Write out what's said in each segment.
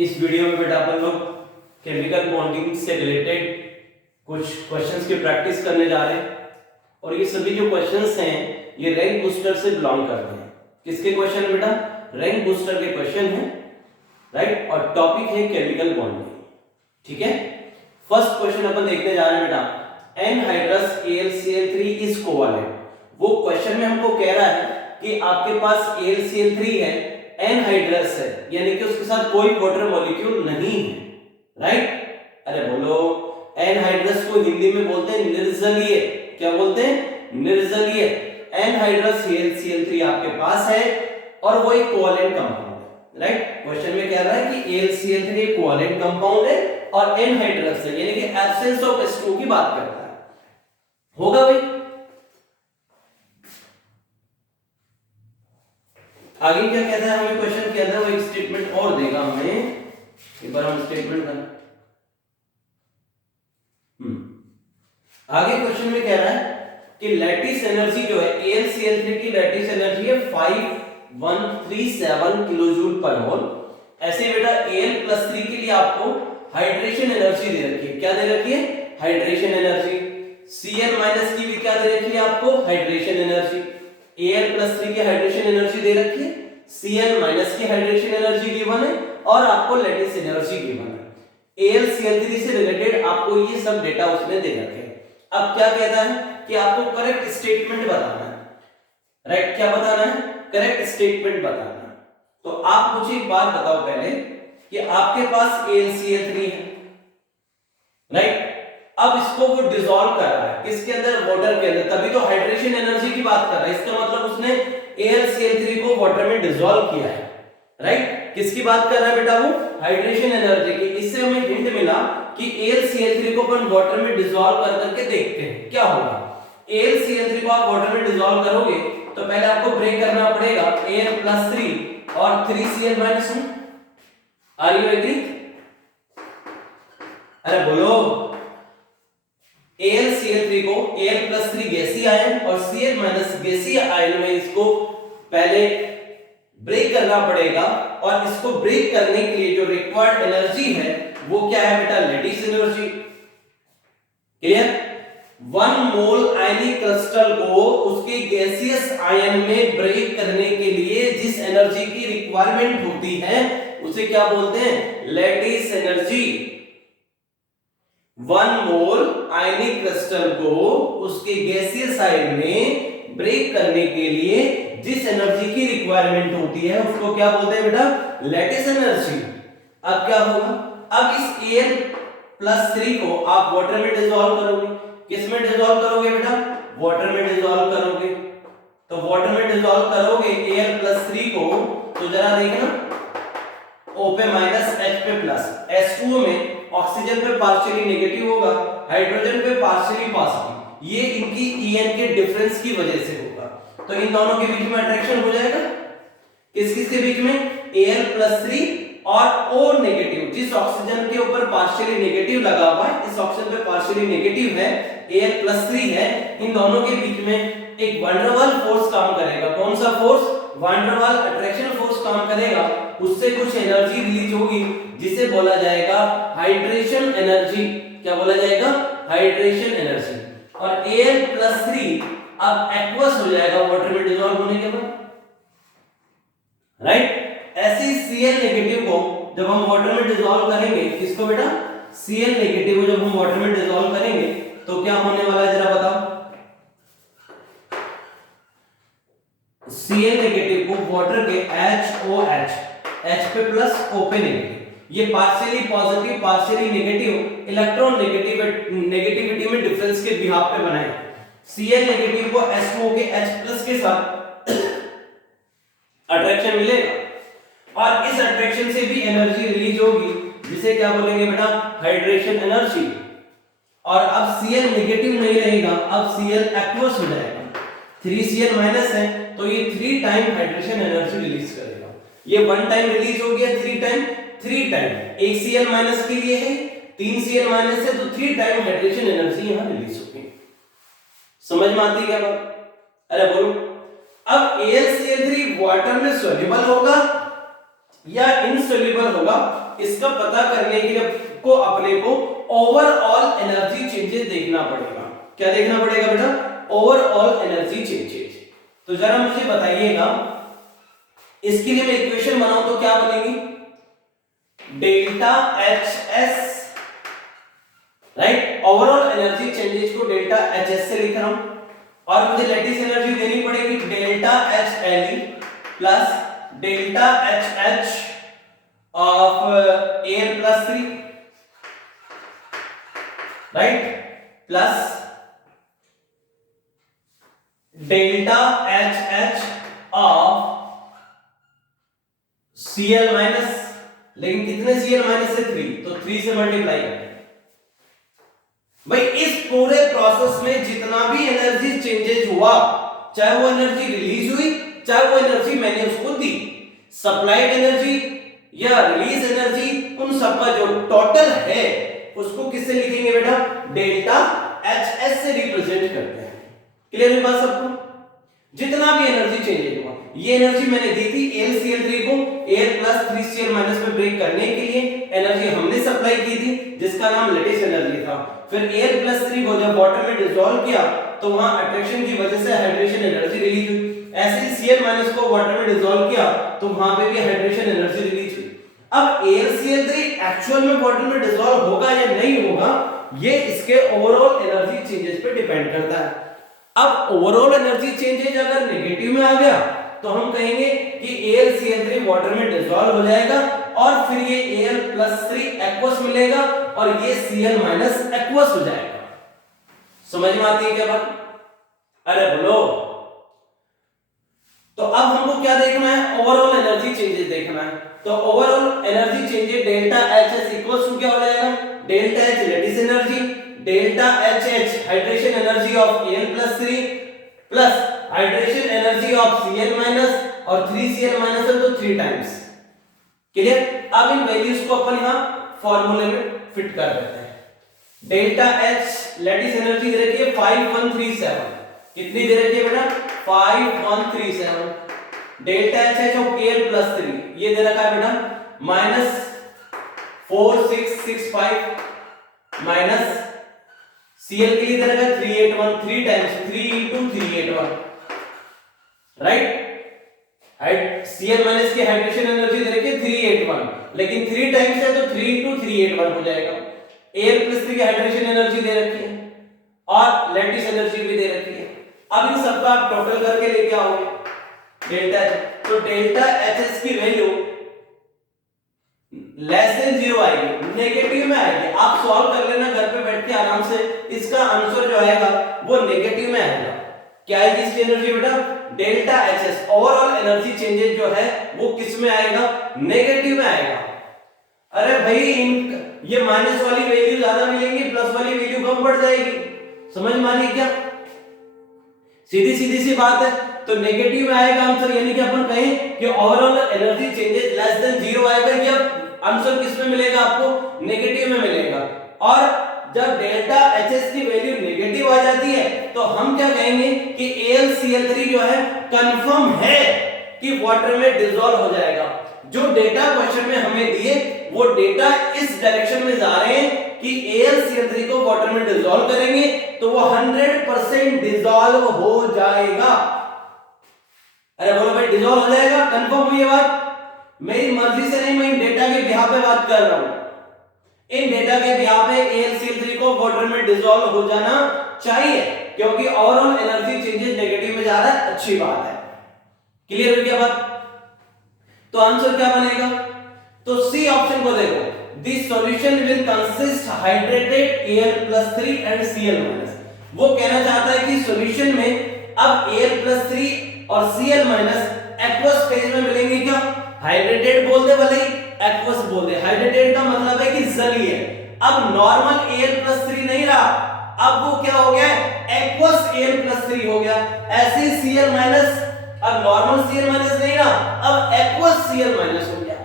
इस वीडियो में बेटा अपन लोग केमिकल बॉन्डिंग से रिलेटेड कुछ क्वेश्चंस की प्रैक्टिस करने जा रहे हैं और ये सभी जो क्वेश्चंस हैं ये रैंक बूस्टर से बिलोंग करते हैं। किसके क्वेश्चन है बेटा? रैंक बूस्टर के क्वेश्चन हैं, राइट। और टॉपिक है केमिकल बॉन्डिंग, ठीक है। फर्स्ट क्वेश्चन अपन देखने जा रहे हैं बेटा, एनहाइड्रस AlCl3 इज कोवैलेंट। वो क्वेश्चन में हमको कह रहा है कि आपके पास AlCl3 है, एनहाइड्रस है, यानी कि उसके साथ कोई वाटर मॉलिक्यूल नहीं है, राइट। अरे बोलो, एनहाइड्रस को हिंदी में बोलते हैं निर्जलीय। क्या बोलते हैं? निर्जलीय। एनहाइड्रस AlCl3 आपके पास है और वो एक कोवैलेंट कंपाउंड है, राइट। क्वेश्चन में कह रहा है कि AlCl3 एक कोवैलेंट कंपाउंड है और एनहाइड्रस है, यानी कि एब्सेंस ऑफ H2O की बात करता है। होगा भाई? आगे क्या कहता है हमें क्वेश्चन के अंदर? वो एक स्टेटमेंट और देगा हमें, एक बार हम स्टेटमेंट कर। आगे क्वेश्चन में कह रहा है कि लैटिस एनर्जी जो है AlCl3 की लैटिस एनर्जी है 5137 किलोजूल पर मोल। ऐसे बेटा Al+3 के लिए आपको हाइड्रेशन एनर्जी दे रखी है। क्या दे रखी है? Hydration energy. Cl- की भी क्या दे रखी है आपको? Hydration energy. Al+3 की हाइड्रेशन एनर्जी दे रखी है, Cl- की हाइड्रेशन एनर्जी गिवन है और आपको लैटिस एनर्जी गिवन है। AlCl3 से रिलेटेड आपको ये सब डेटा उसमें दे रखे हैं। अब क्या कहता है कि आपको करेक्ट स्टेटमेंट बताना है, राइट। क्या बताना है? करेक्ट स्टेटमेंट बताना है। तो आप मुझे एक बात बताओ पहले कि आपके पास AlCl3 है, राइट। अब इसको वो डिसॉल्व कर रहा है किसके अंदर? वाटर के अंदर, तभी तो हाइड्रेशन एनर्जी की बात कर रहा है। इसका मतलब उसने AlCl3 को वाटर में डिसॉल्व किया है, राइट। किसकी बात कर रहा है बेटा? वो हाइड्रेशन एनर्जी की। इससे हमें हिंट मिला कि AlCl3 को अपन वाटर में डिसॉल्व कर करके देखते हैं क्या होगा। AlCl3 को आप वाटर में डिसॉल्व करोगे तो पहले आपको ब्रेक करना पड़ेगा Al+3 और 3Cl-1। Are you agree? अरे बोलो, AlCl3 को Al+3 गैसीय आयन और Cl- गैसीय आयन में इसको पहले ब्रेक करना पड़ेगा और इसको ब्रेक करने के लिए जो रिक्वायर्ड एनर्जी है वो क्या है बेटा? Lattice energy. क्लियर? 1 मोल आयनिक क्रिस्टल को उसके गैसियस आयन में ब्रेक करने के लिए जिस एनर्जी की रिक्वायरमेंट होती है उसे क्या बोलते हैं? Lattice energy. 1 मोल आयनिक क्रिस्टल को उसके गैसियस आयन में ब्रेक करने के लिए जिस एनर्जी की रिक्वायरमेंट होती है उसको क्या बोलते हैं बेटा? Lattice energy. अब क्या होगा? अब इस Al+3 को आप वाटर में डिसॉल्व करोगे। किस में डिसॉल्व करोगे बेटा? वाटर में डिसॉल्व करोगे। तो वाटर में डिसॉल्व करोगे Al+3 को तो जरा देखना, O पे माइनस H पे प्लस। H2O में ऑक्सीजन पे पार्शियली नेगेटिव होगा, हाइड्रोजन पे पार्शियली पॉजिटिव। ये इनकी En के डिफरेंस की वजह से होगा। तो इन दोनों के बीच में अट्रैक्शन हो जाएगा। किस किस के बीच में? Al+3 और O नेगेटिव। जिस ऑक्सीजन के ऊपर पार्शियली नेगेटिव लगा हुआ है, इस ऑक्सीजन पे पार्शियली नेगेटिव है, Al+3 है, इन दोनों के बीच में एक वंडरवाल फोर्स काम करेगा। कौन सा फोर्स? वंडरवाल अट्रैक्शन फोर्स काम करेगा। उससे कुछ एनर्जी रिलीज होगी जिसे बोला जाएगा हाइड्रेशन एनर्जी। क्या बोला जाएगा? Hydration energy. और Al+3 अब एक्वस हो जाएगा वाटर में डिसॉल्व होने के बाद, राइट। ऐसे Cl- को जब हम वाटर में डिसॉल्व करेंगे, किसको बेटा? Cl- को जब हम वाटर में डिसॉल्व करेंगे तो क्या होने वाला है जरा बताओ? Cl- को वाटर के HOH, H पे प्लस O पे नेगेटिव, ये partially positive partially negative electron negativity में डिफरेंस के बिहाफ पे बनाए। Cl- को H2O के H+ के साथ अट्रैक्शन मिलेगा और इस अट्रैक्शन से भी एनर्जी रिलीज होगी जिसे क्या बोलेंगे बेटा? Hydration energy. और अब Cl नेगेटिव नहीं रहेगा, अब Cl एक्वस हो जाएगा। 3Cl- है तो ये 3 टाइम हाइड्रेशन एनर्जी रिलीज करेगा। ये 1 टाइम रिलीज हो गया, 3 टाइम। एक Cl- के लिए है, 3Cl- है तो 3 टाइम हाइड्रेशन एनर्जी यहां रिलीज होगी। समझ में आती है क्या बात? अरे बोलो, अब AlCl3 वाटर में सोल्यूबल होगा या इनसोल्यूबल होगा, इसका पता करने के लिए को अपने को ओवरऑल एनर्जी चेंजेस देखना पड़ेगा। क्या देखना पड़ेगा बेटा? Overall energy changes. तो जरा मुझे बताइएगा, इसके लिए मैं इक्वेशन बनाऊं तो क्या बनेगी? Delta H S, right, overall energy changes को डेल्टा एच एस से लिख रहा हूं, और मुझे लेटिस एनर्जी देनी पड़ेगी delta H L E plus delta H H of air plus 3, right, plus delta H H of Cl minus, लेकिन कितने Cl माइनस से 3, तो 3 से मल्टीप्लाई करें भाई। इस पूरे प्रोसेस में जितना भी एनर्जी चेंजेस हुआ, चाहे वो एनर्जी रिलीज हुई, चाहे वो एनर्जी मैंने उसको दी, सप्लाइड एनर्जी या रिलीज एनर्जी, उन सबका जो टोटल है उसको किससे लिखेंगे बेटा? डेल्टा एच एस से रिप्रेजेंट करते हैं। क्लियर है बात सबको? जितना भी एनर्जी चेंजेस हुआ, ये एनर्जी मैंने दी थी AlCl3 को एयर प्लस 3Cl माइनस में ब्रेक करने के लिए, एनर्जी हमने सप्लाई की थी जिसका नाम लेटिस एनर्जी था। फिर एयर प्लस 3 को जब वाटर में डिसॉल्व किया तो वहां अट्रैक्शन की वजह से हाइड्रेशन एनर्जी रिलीज हुई। ऐसे ही Cl माइनस को वाटर में डिसॉल्व किया तो वहां पे भी हाइड्रेशन एनर्जी रिलीज हुई। अब AlCl3 एक्चुअल में वाटर में डिसॉल्व होगा या नहीं होगा, ये इसके ओवरऑल एनर्जी चेंजेस पे डिपेंड करता है। अब ओवरऑल एनर्जी चेंजेस अगर नेगेटिव में आ गया तो हम कहेंगे कि AlCl3 वाटर में डिसॉल्व हो जाएगा और फिर ये Al+3 एक्वस मिलेगा और ये Cl माइनस एक्वस हो जाएगा। समझ में आती है क्या बात? अरे बोलो। तो अब हमको क्या देखना है? ओवरऑल एनर्जी चेंजेस देखना है। तो overall energy changes delta H S equals to क्या हो जाएगा? Delta H lattice energy, delta H H hydration energy of Al+3 plus hydration energy of Cl minus, और 3Cl माइनस है तो 3 टाइम्स। क्लियर? अब इन वैल्यूज को अपन यहां फार्मूले में फिट कर देते हैं। डेल्टा एच लेटिस एनर्जी दे रखी है 5137, कितनी दे रखी है बेटा? 5137। Delta H H of Al+3 ये दे रखा है बेटा -4665 माइनस Cl के लिए दे रखा है 381, 3 times 3 into 381, right. Cl minus की हाइड्रेशन एनर्जी दे रखी है 381, लेकिन 3 टाइम्स है तो 3 into 381 हो जाएगा। Al+3 की हाइड्रेशन एनर्जी दे रखी है और लेटिस एनर्जी भी दे रखी है। अब इन सबका आप टोटल करके लेके आओगे डेल्टा एच, तो डेल्टा एच एस की वैल्यू लेस देन 0 आएगी, नेगेटिव में आएगी। आप सॉल्व कर लेना घर पे बैठ के आराम से, इसका आंसर जो आएगा वो नेगेटिव में आएगा। क्या आएगी इसकी एनर्जी बेटा? Delta H S overall energy changes जो है वो किस में आएगा? नेगेटिव में आएगा। अरे भाई ये माइनस वाली वैल्यू ज्यादा मिलेंगी, प्लस वाली वैल्यू कम पड़ जाएगी। समझ में आ रही क्या? सीधी सीधी सी बात है। तो नेगेटिव में आएगा आंसर, यानी कि अपन कहें कि overall energy changes less than 0 आएगा। ये आंसर किस में मिलेगा आपको? नेगेटिव में मिलेगा। और जब डेल्टा एच एस की वैल्यू नेगेटिव आ जाती है तो हम क्या कहेंगे कि AlCl3 जो है कंफर्म है कि वाटर में डिसॉल्व हो जाएगा। जो डेटा क्वेश्चन में हमें दिए वो डेटा इस डायरेक्शन में जा रहे हैं कि AlCl3 को वाटर में डिसॉल्व करेंगे तो वो 100% डिसॉल्व हो जाएगा। अरे बोलो भाई, डिसॉल्व हो जाएगा? कंफर्म हुई है बात? मेरी मर्जी से नहीं, मैं डेटा के बिहाफ पे बात कर रहा हूं। इन डेटा के बिहाफ पे AlCl3 को वाटर में डिसॉल्व हो जाना चाहिए, क्योंकि ओवरऑल एनर्जी चेंजेस नेगेटिव में जा रहा है। अच्छी बात है। क्लियर हो गया बात? तो आंसर क्या बनेगा? तो सी ऑप्शन को देखो, this solution will consist hydrated Al+3 and Cl-। वो कहना चाहता है कि सॉल्यूशन में अब Al+3 और Cl- एक्वस स्टेज में मिलेंगे। क्या हाइड्रेटेड बोल दे भले ही एक्वस बोल दे, हाइड्रेटेड का मतलब है कि जलीय। अब नॉर्मल Al+3 नहीं रहा, अब वो क्या हो गया? एक्वस Al+3 हो गया। ऐसे ही Cl- अब नॉर्मल Cl- नहीं रहा, अब एक्वस Cl- हो गया।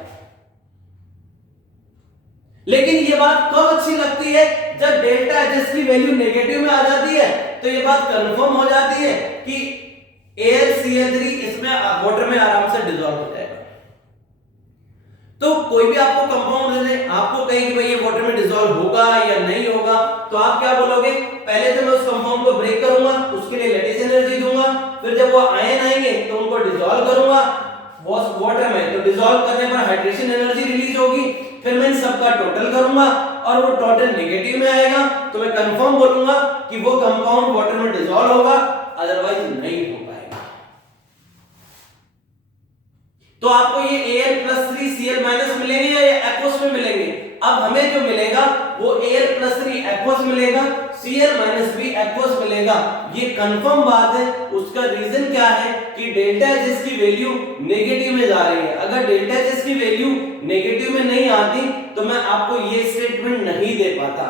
लेकिन ये बात कब अच्छी लगती है? जब डेल्टा एच एस की वैल्यू नेगेटिव में आ जाती है तो ये बात कंफर्म हो जाती है कि AlCl3 इसमें वाटर में आराम से डिसॉल्व हो जाएगा। तो कोई भी आपको कंपाउंड दे दे, आपको कहे कि भाई ये वाटर में डिसॉल्व होगा या नहीं होगा, तो आप क्या बोलोगे, पहले तो मैं उस कंपाउंड को ब्रेक करूंगा, उसके लिए लैटिस एनर्जी दूंगा, फिर जब वो आयन आएंगे तो उनको डिसॉल्व करूंगा वाटर में, तो डिसॉल्व करने पर हाइड्रेशन एनर्जी रिलीज होगी, फिर मैं इन सब का टोटल करूंगा और वो टोटल नेगेटिव में आएगा, तो मैं कंफर्म बोलूंगा कि वो कंपाउंड वाटर में डिसॉल्व होगा, अदरवाइज नहीं हो पाएगा। तो आपको ये Al+3Cl- मिलेंगे या एक्वस में मिलेंगे? अब हमें जो मिलेगा वो Al+3 एक्वस मिलेगा, Cl- भी एक्वस मिलेगा, ये कंफर्म बात है। उसका रीजन क्या है कि डेल्टा Hs की वैल्यू नेगेटिव में जा रही है। अगर डेल्टा Hs की वैल्यू नेगेटिव में नहीं आती तो मैं आपको ये स्टेटमेंट नहीं दे पाता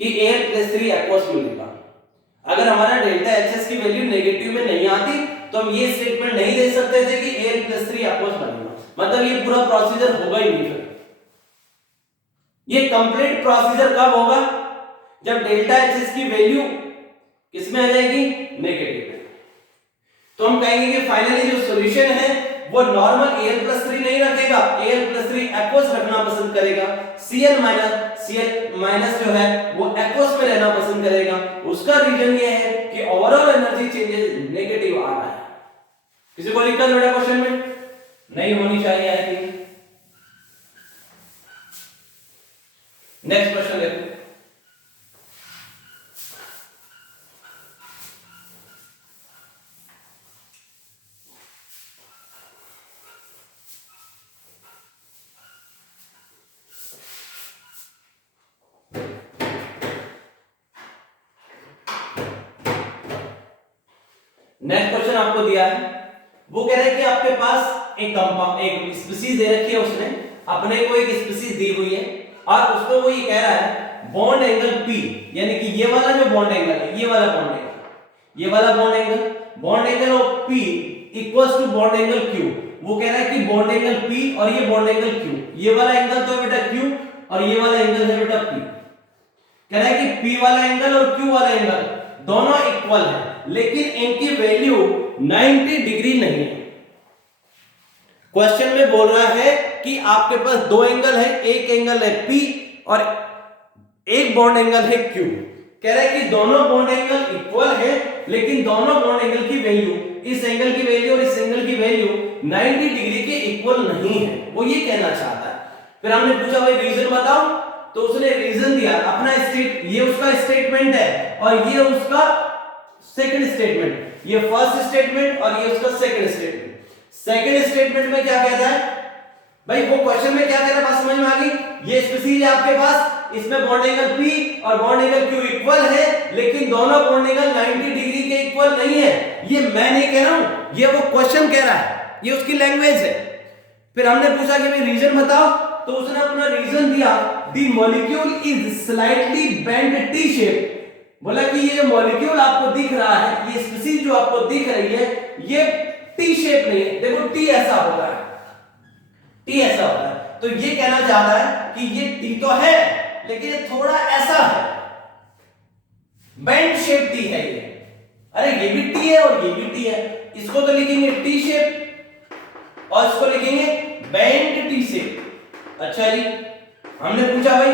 कि Al+3 एक्वस मिलेगा। अगर हमारा डेल्टा Hs की वैल्यू नेगेटिव में नहीं आती तो हम ये स्टेटमेंट नहीं दे सकते थे कि Al+3 एक्वस बनेगा, मतलब ये पूरा प्रोसीजर होगा ही नहीं। ये कंप्लीट प्रोसीजर कब होगा? जब डेल्टा Hs की वैल्यू किसमें आ जाएगी? नेगेटिव में। तो हम कहेंगे कि फाइनली जो सॉल्यूशन है वो नॉर्मल Al+3 नहीं रखेगा, Al+3 एक्वस रखना पसंद करेगा, Cl- जो है वो एक्वस में रहना पसंद करेगा। उसका रीजन ये है कि ओवरऑल एनर्जी चेंजेस नेगेटिव आ रहा है। किसी को दिक्कत बेटा क्वेश्चन में? नहीं होनी चाहिए आई थिंक। नेक्स्ट क्वेश्चन देखो। नेक्स्ट क्वेश्चन आपको दिया है, वो कह रहा है कि आपके पास एक स्पीसीज दे रखी है, उसने अपने को एक स्पीसीज दी हुई है और उसमें वो ये कह रहा है बॉन्ड एंगल P, यानी कि ये वाला जो बॉन्ड एंगल है, ये वाला बॉन्ड एंगल, ये वाला bond angle of P equals to bond angle Q। वो कह रहा है कि बॉन्ड एंगल P और ये बॉन्ड एंगल Q, ये वाला एंगल तो है बेटा Q और ये वाला एंगल है बेटा P। कह रहा है कि P वाला एंगल और Q वाला एंगल दोनों इक्वल है, लेकिन इनकी वैल्यू 90 डिग्री नहीं है। क्वेश्चन में बोल रहा है कि आपके पास दो एंगल है, एक एंगल है P और एक बॉन्ड एंगल है Q। कह रहा है कि दोनों बॉन्ड एंगल इक्वल है, लेकिन दोनों बॉन्ड एंगल की वैल्यू, इस एंगल की वैल्यू और इस एंगल की वैल्यू 90 डिग्री के इक्वल नहीं है, वो ये कहना चाहता है। फिर हमने पूछा भाई रीजन बताओ, तो उसने रीजन दिया अपना ये उसका स्टेटमेंट है और ये उसका सेकंड स्टेटमेंट, ये फर्स्ट स्टेटमेंट और ये उसका सेकंड स्टेटमेंट। सेकंड स्टेटमेंट में क्या कहता है भाई, वो क्वेश्चन में क्या कह रहा है बात समझ में आ गई? ये स्पीसीज है आपके पास, इसमें बॉन्ड एंगल P और बॉन्ड एंगल Q इक्वल है, लेकिन दोनों बॉन्ड एंगल 90 डिग्री के इक्वल नहीं है। ये मैं नहीं कह रहा हूं, ये वो क्वेश्चन कह रहा है, ये उसकी लैंग्वेज है। फिर हमने पूछा कि भाई रीजन बताओ, तो उसने अपना रीजन दिया, the molecule is slightly bend T shape. बोला कि ये जो मॉलिक्यूल आपको दिख रहा है, ये स्पीसीज जो आपको दिख रही है, ये टी शेप नहीं है। देखो टी ऐसा होता है, टी ऐसा होता है, तो ये कहना चाहता है कि ये टी तो है लेकिन ये थोड़ा ऐसा है, बेंड शेप टी है ये। अरे ये भी टी है और ये भी टी है, इसको तो लिखेंगे टी शेप और इसको लिखेंगे बेंड टी शेप। अच्छा जी, हमने पूछा भाई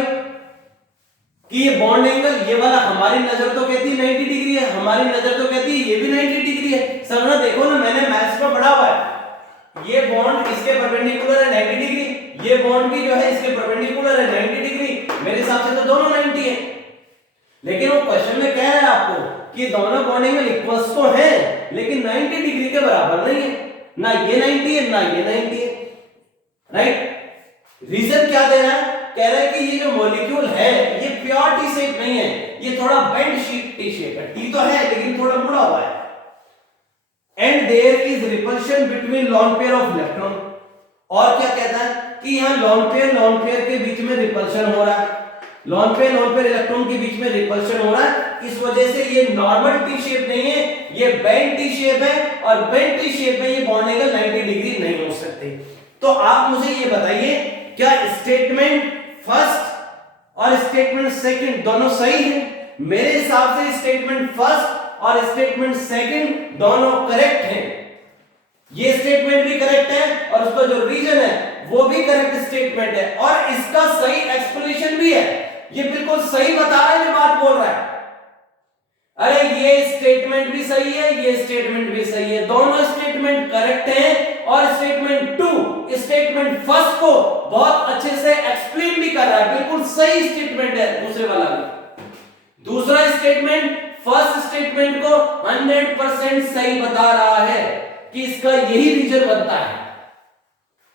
कि ये बॉन्ड एंगल, ये वाला हमारी नजर तो कहती है 90 डिग्री है, हमारी नजर तो कहती है ये भी 90 डिग्री है। सर ना देखो ना, मैंने मैथ्स में पढ़ा हुआ है, ये बॉन्ड इसके परपेंडिकुलर है 90 डिग्री, ये बॉन्ड भी जो है इसके परपेंडिकुलर है 90 डिग्री, मेरे हिसाब से तो दोनों 90 है। लेकिन वो क्वेश्चन में कह रहा है आपको कि दोनों बॉन्ड एंगल इक्वल्स तो हैं, लेकिन 90 डिग्री के बराबर नहीं है, ना ये 90 है ना ये 90 है, राइट। रीजन क्या दे रहा है? कह रहा है कि ये जो मॉलिक्यूल है ये प्योर टी शेप नहीं है, ये थोड़ा बेंड शेप टी शेप है, टी तो है लेकिन थोड़ा मुड़ा हुआ है। And there is repulsion between lone pair of electron. और क्या कहता है कि यहां लॉन पेयर के बीच में रिपल्शन हो रहा है, लॉन पेयर इलेक्ट्रॉन के बीच में रिपल्शन हो रहा है, इस वजह से ये नॉर्मल टी शेप नहीं है, ये बेंड टी शेप है, और बेंड टी शेप में ये बॉन्ड एंगल 90 डिग्री नहीं हो सकते। तो आप मुझे ये बताइए, क्या स्टेटमेंट फर्स्ट और स्टेटमेंट सेकंड दोनों सही है? मेरे हिसाब से स्टेटमेंट फर्स्ट और स्टेटमेंट सेकंड दोनों करेक्ट हैं। ये स्टेटमेंट भी करेक्ट है और उसका जो रीजन है वो भी करेक्ट स्टेटमेंट है और इसका सही एक्सप्लेनेशन भी है। ये बिल्कुल सही बता रहा है जो बात बोल रहा है। अरे ये स्टेटमेंट भी सही है, ये स्टेटमेंट भी सही है, दोनों स्टेटमेंट करेक्ट हैं और स्टेटमेंट 2 स्टेटमेंट फर्स्ट को बहुत अच्छे से एक्सप्लेन भी कर रहा है। बिल्कुल सही स्टेटमेंट है दूसरे वाला भी। दूसरा स्टेटमेंट फर्स्ट स्टेटमेंट को 100% सही बता रहा है कि इसका यही रीजन बनता है।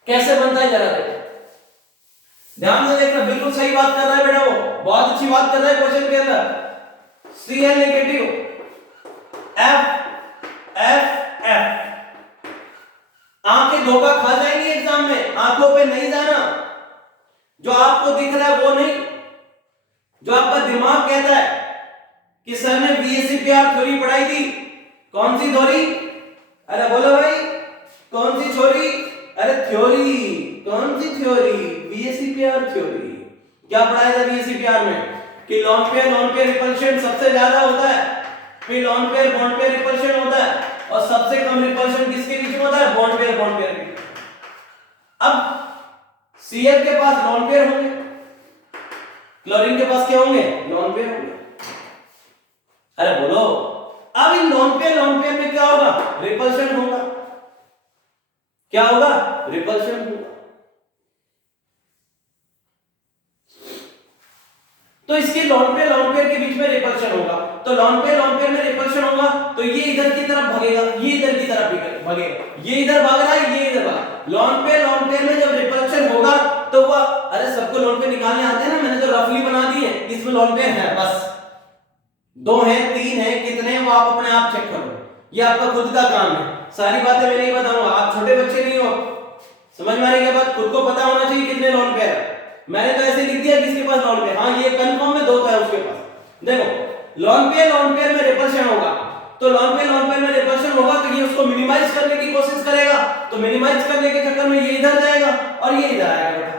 कैसे बनता है जरा देखो, ध्यान से देखना, बिल्कुल सही बात कर रहा है बेटा, वो बहुत अच्छी बात कर रहा है क्वेश्चन के अंदर। Cl नेगेटिव F आंखें धोखा खा जाएंगी एग्जाम में, आंखों पे नहीं जाना। जो आपको दिख रहा है वो नहीं, जो आपका दिमाग कहता है कि सर ने VSEPR थ्योरी पढ़ाई थी, कौन सी थ्योरी? अरे बोलो भाई, कौन सी थ्योरी? अरे थ्योरी, कौन सी थ्योरी? VSEPR theory. क्या पढ़ाया था VSEPR में? कि लॉन पेयर रिपल्शन सबसे ज्यादा होता है, फिर लॉन पेयर रिपल्शन होता है और सबसे कम रिपल्शन किसके बीच में होता है? बॉन्ड पेयर के। अब Cl के पास लॉन पेयर होंगे, क्लोरीन के पास क्या होंगे? लॉन पेयर होंगे। अरे बोलो, अब इन लॉन पेयर में क्या होगा? रिपल्शन होगा। क्या होगा? रिपल्शन होगा। तो इसके लॉन पेयर के बीच में रिपल्शन होगा, तो लॉन पेयर में रिपल्शन होगा तो ये इधर की तरफ भागेगा, ये इधर की तरफ भागेगा, ये इधर भाग रहा है, ये इधर भाग। लॉन पेयर में जब रिपल्शन होगा तो वह, अरे सबको लॉन पेयर निकालने आते हैं ना, मैंने तो रफली बना दी है, इसमें लॉन पेयर है बस 2 है 3 है, कितने हैं वो आप अपने आप चेक करो, ये आपका खुद का काम है। सारी बातें मैं नहीं बताऊंगा, आप छोटे बच्चे नहीं हो, समझ में आ रही है बात? खुद को पता होना चाहिए कितने लॉन पेयर है। मैंने तो ऐसे लिख दिया किसके पास लॉन पेयर, हाँ ये कंफर्म है 2 है उसके पास। देखो लॉन पेयर में रिपल्शन होगा, तो लॉन पेयर में रिपल्शन होगा तो ये उसको मिनिमाइज करने की कोशिश करेगा, तो मिनिमाइज करने के चक्कर में ये इधर जाएगा और ये इधर आएगा बेटा।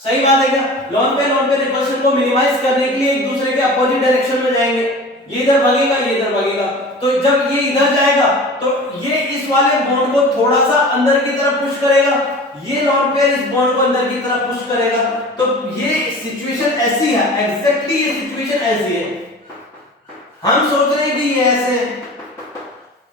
सही बात है क्या? लॉन पेयर रिपल्शन को मिनिमाइज करने के लिए एक दूसरे के अपोजिट डायरेक्शन में जाएंगे, ये इधर भागेगा, ये इधर भागेगा, तो जब ये इधर जाएगा तो ये इस वाले बॉन्ड को थोड़ा सा अंदर की तरफ पुश करेगा, ये लॉन पेयर इस बॉन्ड को अंदर की तरफ पुश करेगा। तो ये सिचुएशन ऐसी है, एग्जैक्टली ये सिचुएशन ऐसी है। हम सोच रहे हैं कि ये ऐसे है,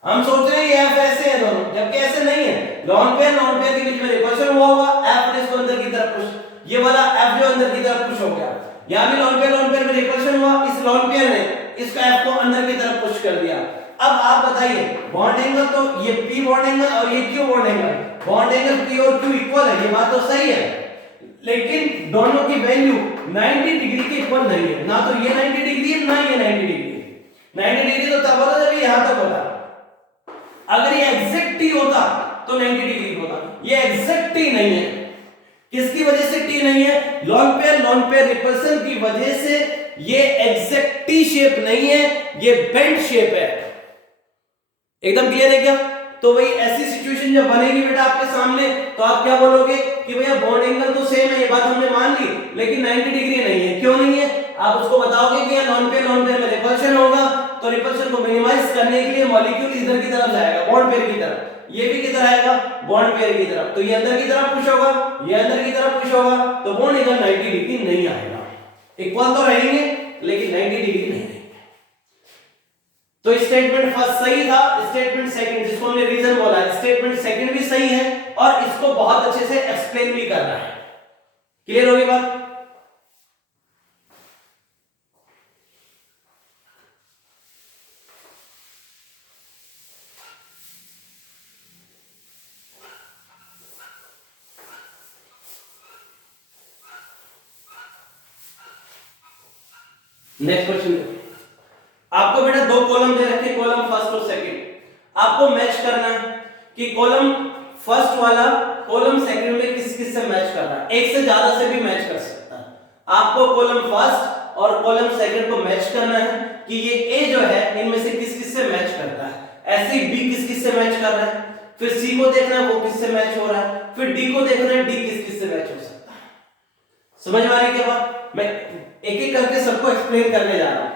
हम सोच रहे हैं ये F ऐसे है दोनों, जबकि ऐसे नहीं है। लॉन पेयर के बीच में रिपल्शन हुआ होगा, F ने इसको अंदर की तरफ पुश, ये वाला F जो अंदर की तरफ पुश हो गया, यहां भी लॉन पेयर में रिपल्शन हुआ, इस लॉन पेयर ने इसको F को अंदर की तरफ पुश कर दिया। अब आप बताइए बॉन्ड एंगल, तो ये P बॉन्ड एंगल और ये Q bond angle, bond angle P और Q इक्वल है, ये बात तो सही है, लेकिन दोनों की वैल्यू 90 डिग्री के इक्वल नहीं है, ना तो ये 90 डिग्री है ना ये 90 डिग्री है। 90 डिग्री तो तब होता जब ये यहां तक होता, अगर ये एग्जैक्ट T होता तो 90 डिग्री होता, ये एग्जैक्ट T नहीं है। किसकी वजह से T नहीं है? लॉन पेयर रिपल्सन की वजह से ये एग्जैक्ट T शेप नहीं है, ये बेंट शेप है। एकदम क्लियर है क्या? तो भाई ऐसी सिचुएशन जब बनेगी बेटा आपके सामने, तो आप क्या बोलोगे कि भैया बॉन्ड एंगल तो सेम है, ये बात हमने मान ली, लेकिन 90 डिग्री नहीं है। क्यों नहीं है? आप उसको बताओगे कि लॉन पेयर में रिपल्शन होगा, तो रिपल्शन को मिनिमाइज करने के लिए मॉलिक्यूल इधर की तरफ जाएगा, बॉन्ड पेयर की तरफ, ये भी किधर आएगा? बॉन्ड पेयर की तरफ, तो ये अंदर की तरफ पुश होगा, ये अंदर की तरफ पुश होगा, तो बॉन्ड एंगल 90 डिग्री नहीं आएगा। इक्वल तो रहेंगे लेकिन 90 डिग्री नहीं। तो स्टेटमेंट फर्स्ट सही था, स्टेटमेंट सेकंड जिसको हमने रीजन बोला है, स्टेटमेंट सेकंड भी सही है और इसको बहुत अच्छे से एक्सप्लेन भी कर रहा है। क्लियर होगी बात? नेक्स्ट क्वेश्चन, आपको बेटा 2 कॉलम दे रखे, कॉलम फर्स्ट और सेकंड, आपको मैच करना है कि कॉलम फर्स्ट वाला कॉलम सेकंड में किस किस से मैच कर रहा है। एक से ज्यादा से भी मैच कर सकता है। आपको कॉलम फर्स्ट और कॉलम सेकंड को मैच करना है कि ये ए जो है इनमें से किस किस से मैच करता है। ऐसे ही बी किस किस से मैच कर रहा है, फिर सी को देखना है वो किस से मैच हो रहा है, फिर डी को देखना है डी किस किस से मैच हो सकता है। समझ में आ रही है क्या बात? मैं एक एक करके सबको एक्सप्लेन करने जा रहा हूं।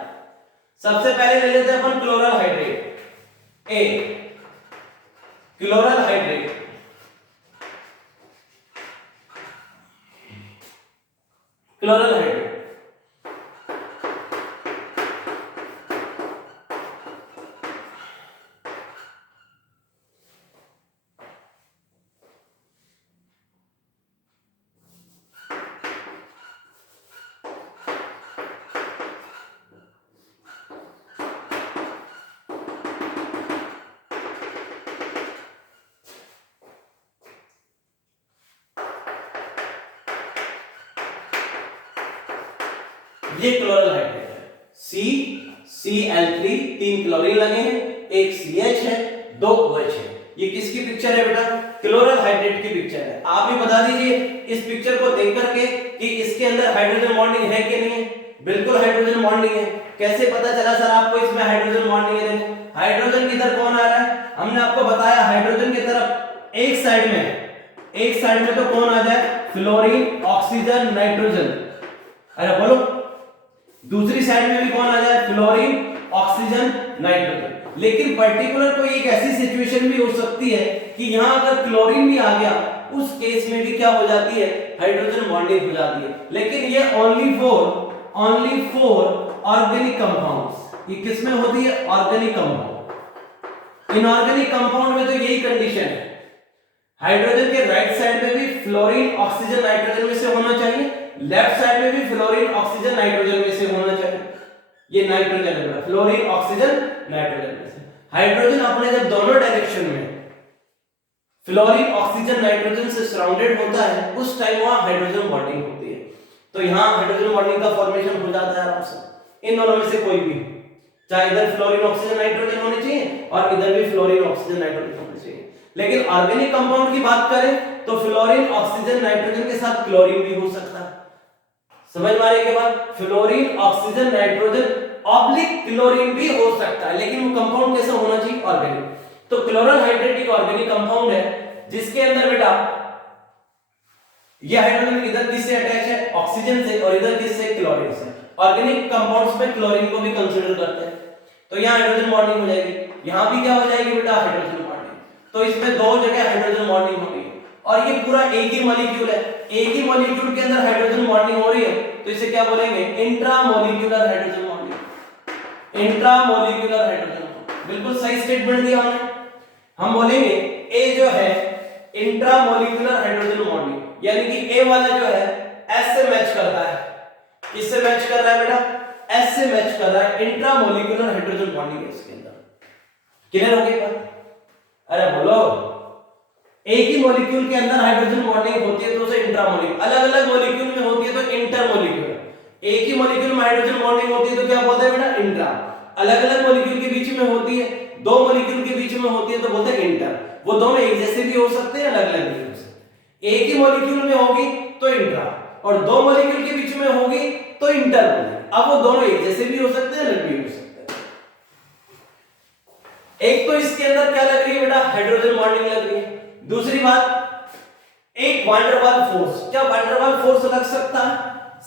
सबसे पहले ले लेते हैं अपन क्लोरल हाइड्रेट ए, क्लोरल हाइड्रेट, क्लोरल हाइड्रेट। ये क्लोरल हाइड्रेट है, CCl3, 3 क्लोरीन लगे हैं, एक CH है, 2 OH है। ये किसकी पिक्चर है बेटा? क्लोरल हाइड्रेट की पिक्चर है। आप भी बता दीजिए इस पिक्चर को देख करके कि इसके अंदर हाइड्रोजन बॉन्डिंग है कि नहीं है? बिल्कुल हाइड्रोजन बॉन्डिंग है। कैसे पता चला सर आपको इसमें हाइड्रोजन बॉन्डिंग है? देखो हाइड्रोजन किधर कौन आ रहा है, हमने आपको बताया हाइड्रोजन की तरफ एक साइड में तो कौन आ जाए? Fluorine, oxygen, nitrogen. अरे बोलो, दूसरी साइड में भी कौन आ जाए? Fluorine, oxygen, nitrogen. लेकिन पर्टिकुलर कोई एक ऐसी सिचुएशन भी हो सकती है कि यहां अगर क्लोरीन भी आ गया, उस केस में भी क्या हो जाती है? हाइड्रोजन बॉन्डिंग हो जाती है। लेकिन ये ओनली फॉर ऑर्गेनिक कंपाउंड्स। ये किसमें होती है? Organic compound. इनऑर्गेनिक कंपाउंड में तो यही कंडीशन है, हाइड्रोजन के राइट साइड में भी फ्लोरीन, ऑक्सीजन, नाइट्रोजन में से होना चाहिए, लेफ्ट साइड में भी फ्लोरीन, ऑक्सीजन, नाइट्रोजन में से होना चाहिए। ये नाइट्रोजन है, फ्लोरीन, ऑक्सीजन, नाइट्रोजन में से। हाइड्रोजन अपने जब दोनों डायरेक्शन में फ्लोरीन, ऑक्सीजन, नाइट्रोजन से सराउंडेड होता है, उस टाइम वहां हाइड्रोजन बॉन्डिंग होती है। तो यहां हाइड्रोजन बॉन्डिंग का फॉर्मेशन हो जाता है आराम से। इन दोनों में से कोई भी, चाहे इधर फ्लोरीन, ऑक्सीजन, नाइट्रोजन होने चाहिए और इधर भी फ्लोरीन, ऑक्सीजन, नाइट्रोजन होने चाहिए। लेकिन ऑर्गेनिक कंपाउंड की बात करें तो फ्लोरीन, ऑक्सीजन, नाइट्रोजन के साथ क्लोरीन भी हो सकता है। समझ में आने के बाद fluorine, oxygen, nitrogen oblique chlorine भी हो सकता है, लेकिन वो कंपाउंड कैसा होना चाहिए? ऑर्गेनिक। तो क्लोरल हाइड्रेट एक ऑर्गेनिक कंपाउंड है जिसके अंदर बेटा ये हाइड्रोजन इधर किससे अटैच है? ऑक्सीजन से, और इधर किससे? क्लोरीन से। ऑर्गेनिक कंपाउंड्स में क्लोरीन को भी कंसीडर करते हैं, तो यहां हाइड्रोजन बॉन्डिंग हो जाएगी। यहां भी क्या हो जाएगी बेटा? Hydrogen bonding. तो इसमें दो जगह हाइड्रोजन बॉन्डिंग होगी, और ये पूरा एक ही मॉलिक्यूल है, एक ही मॉलिक्यूल के अंदर हाइड्रोजन बॉन्डिंग हो रही है, तो इसे क्या बोलेंगे? Intramolecular hydrogen bonding. Intramolecular hydrogen bonding, बिल्कुल सही स्टेटमेंट दिया हमने। हम बोलेंगे ए जो है इंट्रामॉलिक्यूलर हाइड्रोजन बॉन्डिंग, यानी कि ए वाला जो है एस से मैच करता है। किससे मैच कर रहा है बेटा? एस से मैच कर रहा है। इंट्रामॉलिक्यूलर हाइड्रोजन बॉन्डिंग है इसके अंदर। क्लियर हो गई बात? अरे बोलो, एक ही मॉलिक्यूल के अंदर हाइड्रोजन बॉन्डिंग होती है तो उसे इंट्रामॉलिक्यूलर, अलग-अलग मॉलिक्यूल में होती है तो इंटरमॉलिक्यूलर। एक ही मॉलिक्यूल में हाइड्रोजन बॉन्डिंग होती है तो क्या बोलते हैं बेटा? इंट्रा। अलग-अलग मॉलिक्यूल के बीच में होती है, दो मॉलिक्यूल के बीच में होती है तो बोलते हैं इंटर। वो दोनों एक जैसे भी हो सकते हैं, अलग-अलग भी हो सकते हैं। एक ही मॉलिक्यूल में होगी तो इंट्रा, और दो मॉलिक्यूल के बीच में होगी तो इंटर। अब वो दोनों एक जैसे भी हो सकते हैं, अलग भी हो सकते हैं। एक तो इसके अंदर क्या लग रही है बेटा? हाइड्रोजन बॉन्डिंग लग रही है। दूसरी बात, एक वैन डर वाल फोर्स। क्या वैन डर वाल फोर्स लग सकता है?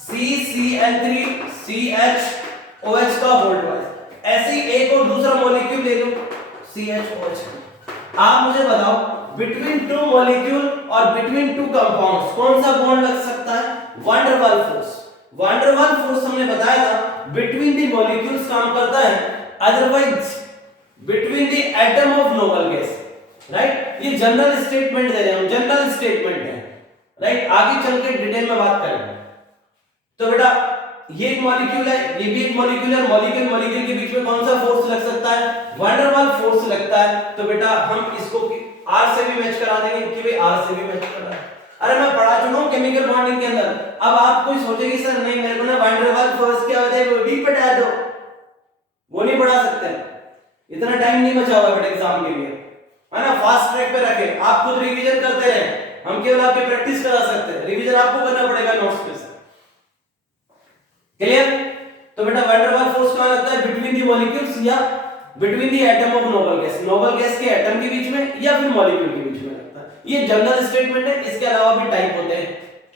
CCl3 CHOH का होल ट्वाइस। ऐसे ही एक और दूसरा मॉलिक्यूल ले लो CHOH। आप मुझे बताओ बिटवीन टू मॉलिक्यूल और बिटवीन टू कंपाउंड्स कौन सा बॉन्ड लग सकता है? वैन डर वाल फोर्स। वैन डर वाल फोर्स हमने बताया था बिटवीन द मॉलिक्यूल्स काम करता है, otherwise between the atom of noble gas. Right? ये जनरल स्टेटमेंट दे रहे हैं हम, जनरल स्टेटमेंट है। राइट? आगे चल के डिटेल में बात करेंगे। तो बेटा ये एक मॉलिक्यूल है, ये भी एक मॉलिक्यूल है, मॉलिक्यूल के बीच में कौन सा फोर्स लग सकता है? वैन डर वाल फोर्स लगता है। तो बेटा हम इसको R से भी मैच करा देंगे कि भाई R से भी मैच कर रहा है। अरे मैं पढ़ा चुका हूं केमिकल बॉन्डिंग के अंदर। अब आप कोई सोचेगी सर नहीं मेरे को ना वैन डर वाल फोर्स क्या होता है वो भी पढ़ा दो, वो नहीं पढ़ा सकते, इतना टाइम नहीं बचा हुआ बेटा एग्जाम के लिए, है ना? फास्ट ट्रैक पे रखे, आप खुद रिवीजन करते रहे, हम केवल आपकी प्रैक्टिस करा सकते हैं, रिवीजन आपको करना पड़ेगा नोट्स पे से। क्लियर? तो बेटा वैन डर वाल फोर्स कहां लगता है? बिटवीन द मॉलिक्यूल्स या between the atom of noble gas. Noble gas के एटम के बीच में या फिर मॉलिक्यूल के बीच में लगता है। ये जनरल स्टेटमेंट है, इसके अलावा भी टाइप होते हैं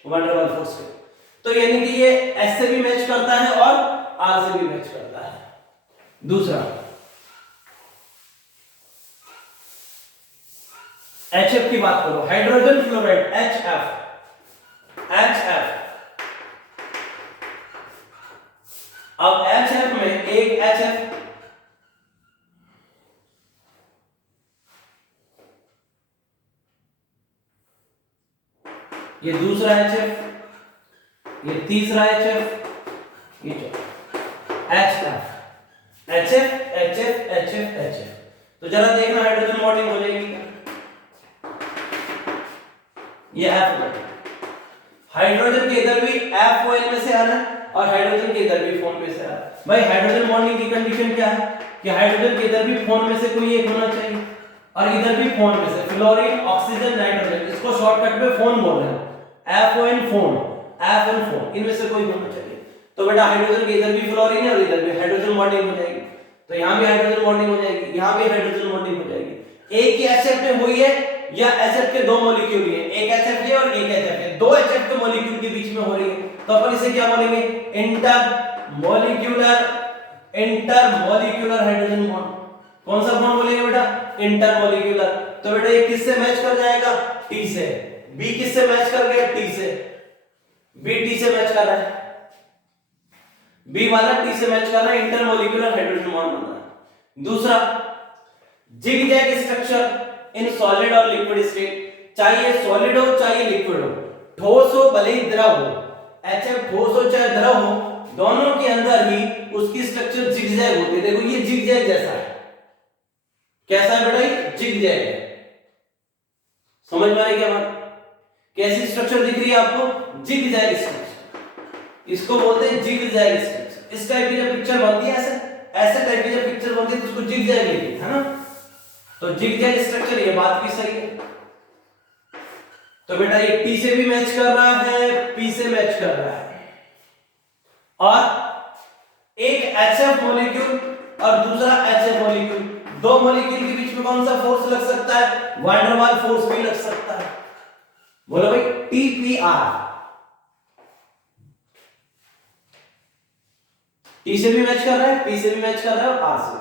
वैन डर वाल फोर्स के। तो यानी कि ये S से भी मैच करता है और R से भी मैच करता है। दूसरा HF की बात करो, हाइड्रोजन फ्लोराइड HF, अब HF में एक HF, ये दूसरा HF, ये तीसरा HF, ये HF, HF। तो जरा देखना हाइड्रोजन बॉन्डिंग हो जाएगी क्या? ये F में हाइड्रोजन के इधर भी FON में से आ रहा है और हाइड्रोजन के इधर भी फोन में से आ रहा है। भाई हाइड्रोजन बॉन्डिंग की कंडीशन क्या है कि हाइड्रोजन के इधर भी फोन में से कोई एक होना चाहिए और इधर भी फोन में से, फ्लोरीन ऑक्सीजन नाइट्रोजन, इसको शॉर्टकट में फोन बोल रहे हैं, FON फोन, FN फोन, इनमें से कोई होना चाहिए। तो बेटा हाइड्रोजन के इधर भी फ्लोरीन है और इधर भी हाइड्रोजन बॉन्डिंग हो जाएगी, तो यहां भी हाइड्रोजन बॉन्डिंग हो जाएगी, यहां भी हाइड्रोजन बॉन्डिंग हो जाएगी। एक ही HF में हुई है या HF के दो मॉलिक्यूल ही है, एक HF है और एक HF है, दो HF के मॉलिक्यूल के बीच में हो रही है, तो अपन इसे क्या बोलेंगे? Intermolecular hydrogen bond. कौन सा बॉन्ड बोलेंगे बेटा? इंटरमॉलिक्यूलर। तो बेटा ये किससे मैच कर जाएगा? T से। B किससे मैच कर गया? T से। B T से मैच कर रहा है, B वाला T से मैच कर रहा है, इंटरमॉलिक्यूलर हाइड्रोजन बॉन्ड बन रहा है। दूसरा, जिगजैग स्ट्रक्चर इन सॉलिड और लिक्विड स्टेट, चाहे सॉलिड हो चाहे लिक्विड हो, ठोस हो भले ही द्रव हो, HF ठोस हो चाहे द्रव हो, दोनों के अंदर ही उसकी स्ट्रक्चर जिगजैग होती है। देखो ये जिगजैग जैसा है, कैसा है बेटा? ये जिगजैग है। समझ में आई क्या बात? कैसी स्ट्रक्चर दिख रही है आपको? जिगजैग स्ट्रक्चर, इसको बोलते हैं जिगजैग स्ट्रक्चर। इस टाइप की जब पिक्चर बनती है, ऐसे टाइप की जब पिक्चर बनती है तो उसको जिगजैग लिखते हैं, है ना? तो जिगजैग स्ट्रक्चर, ये बात भी सही है। तो बेटा ये T से भी मैच कर रहा है, P से मैच कर रहा है, और एक HF मॉलिक्यूल और दूसरा HF मॉलिक्यूल, दो मॉलिक्यूल के बीच में कौन सा फोर्स लग सकता है? वैन डर वाल फोर्स भी लग सकता है। बोलो भाई TPR। T से भी मैच कर रहा है, P से भी मैच कर रहा है और R से।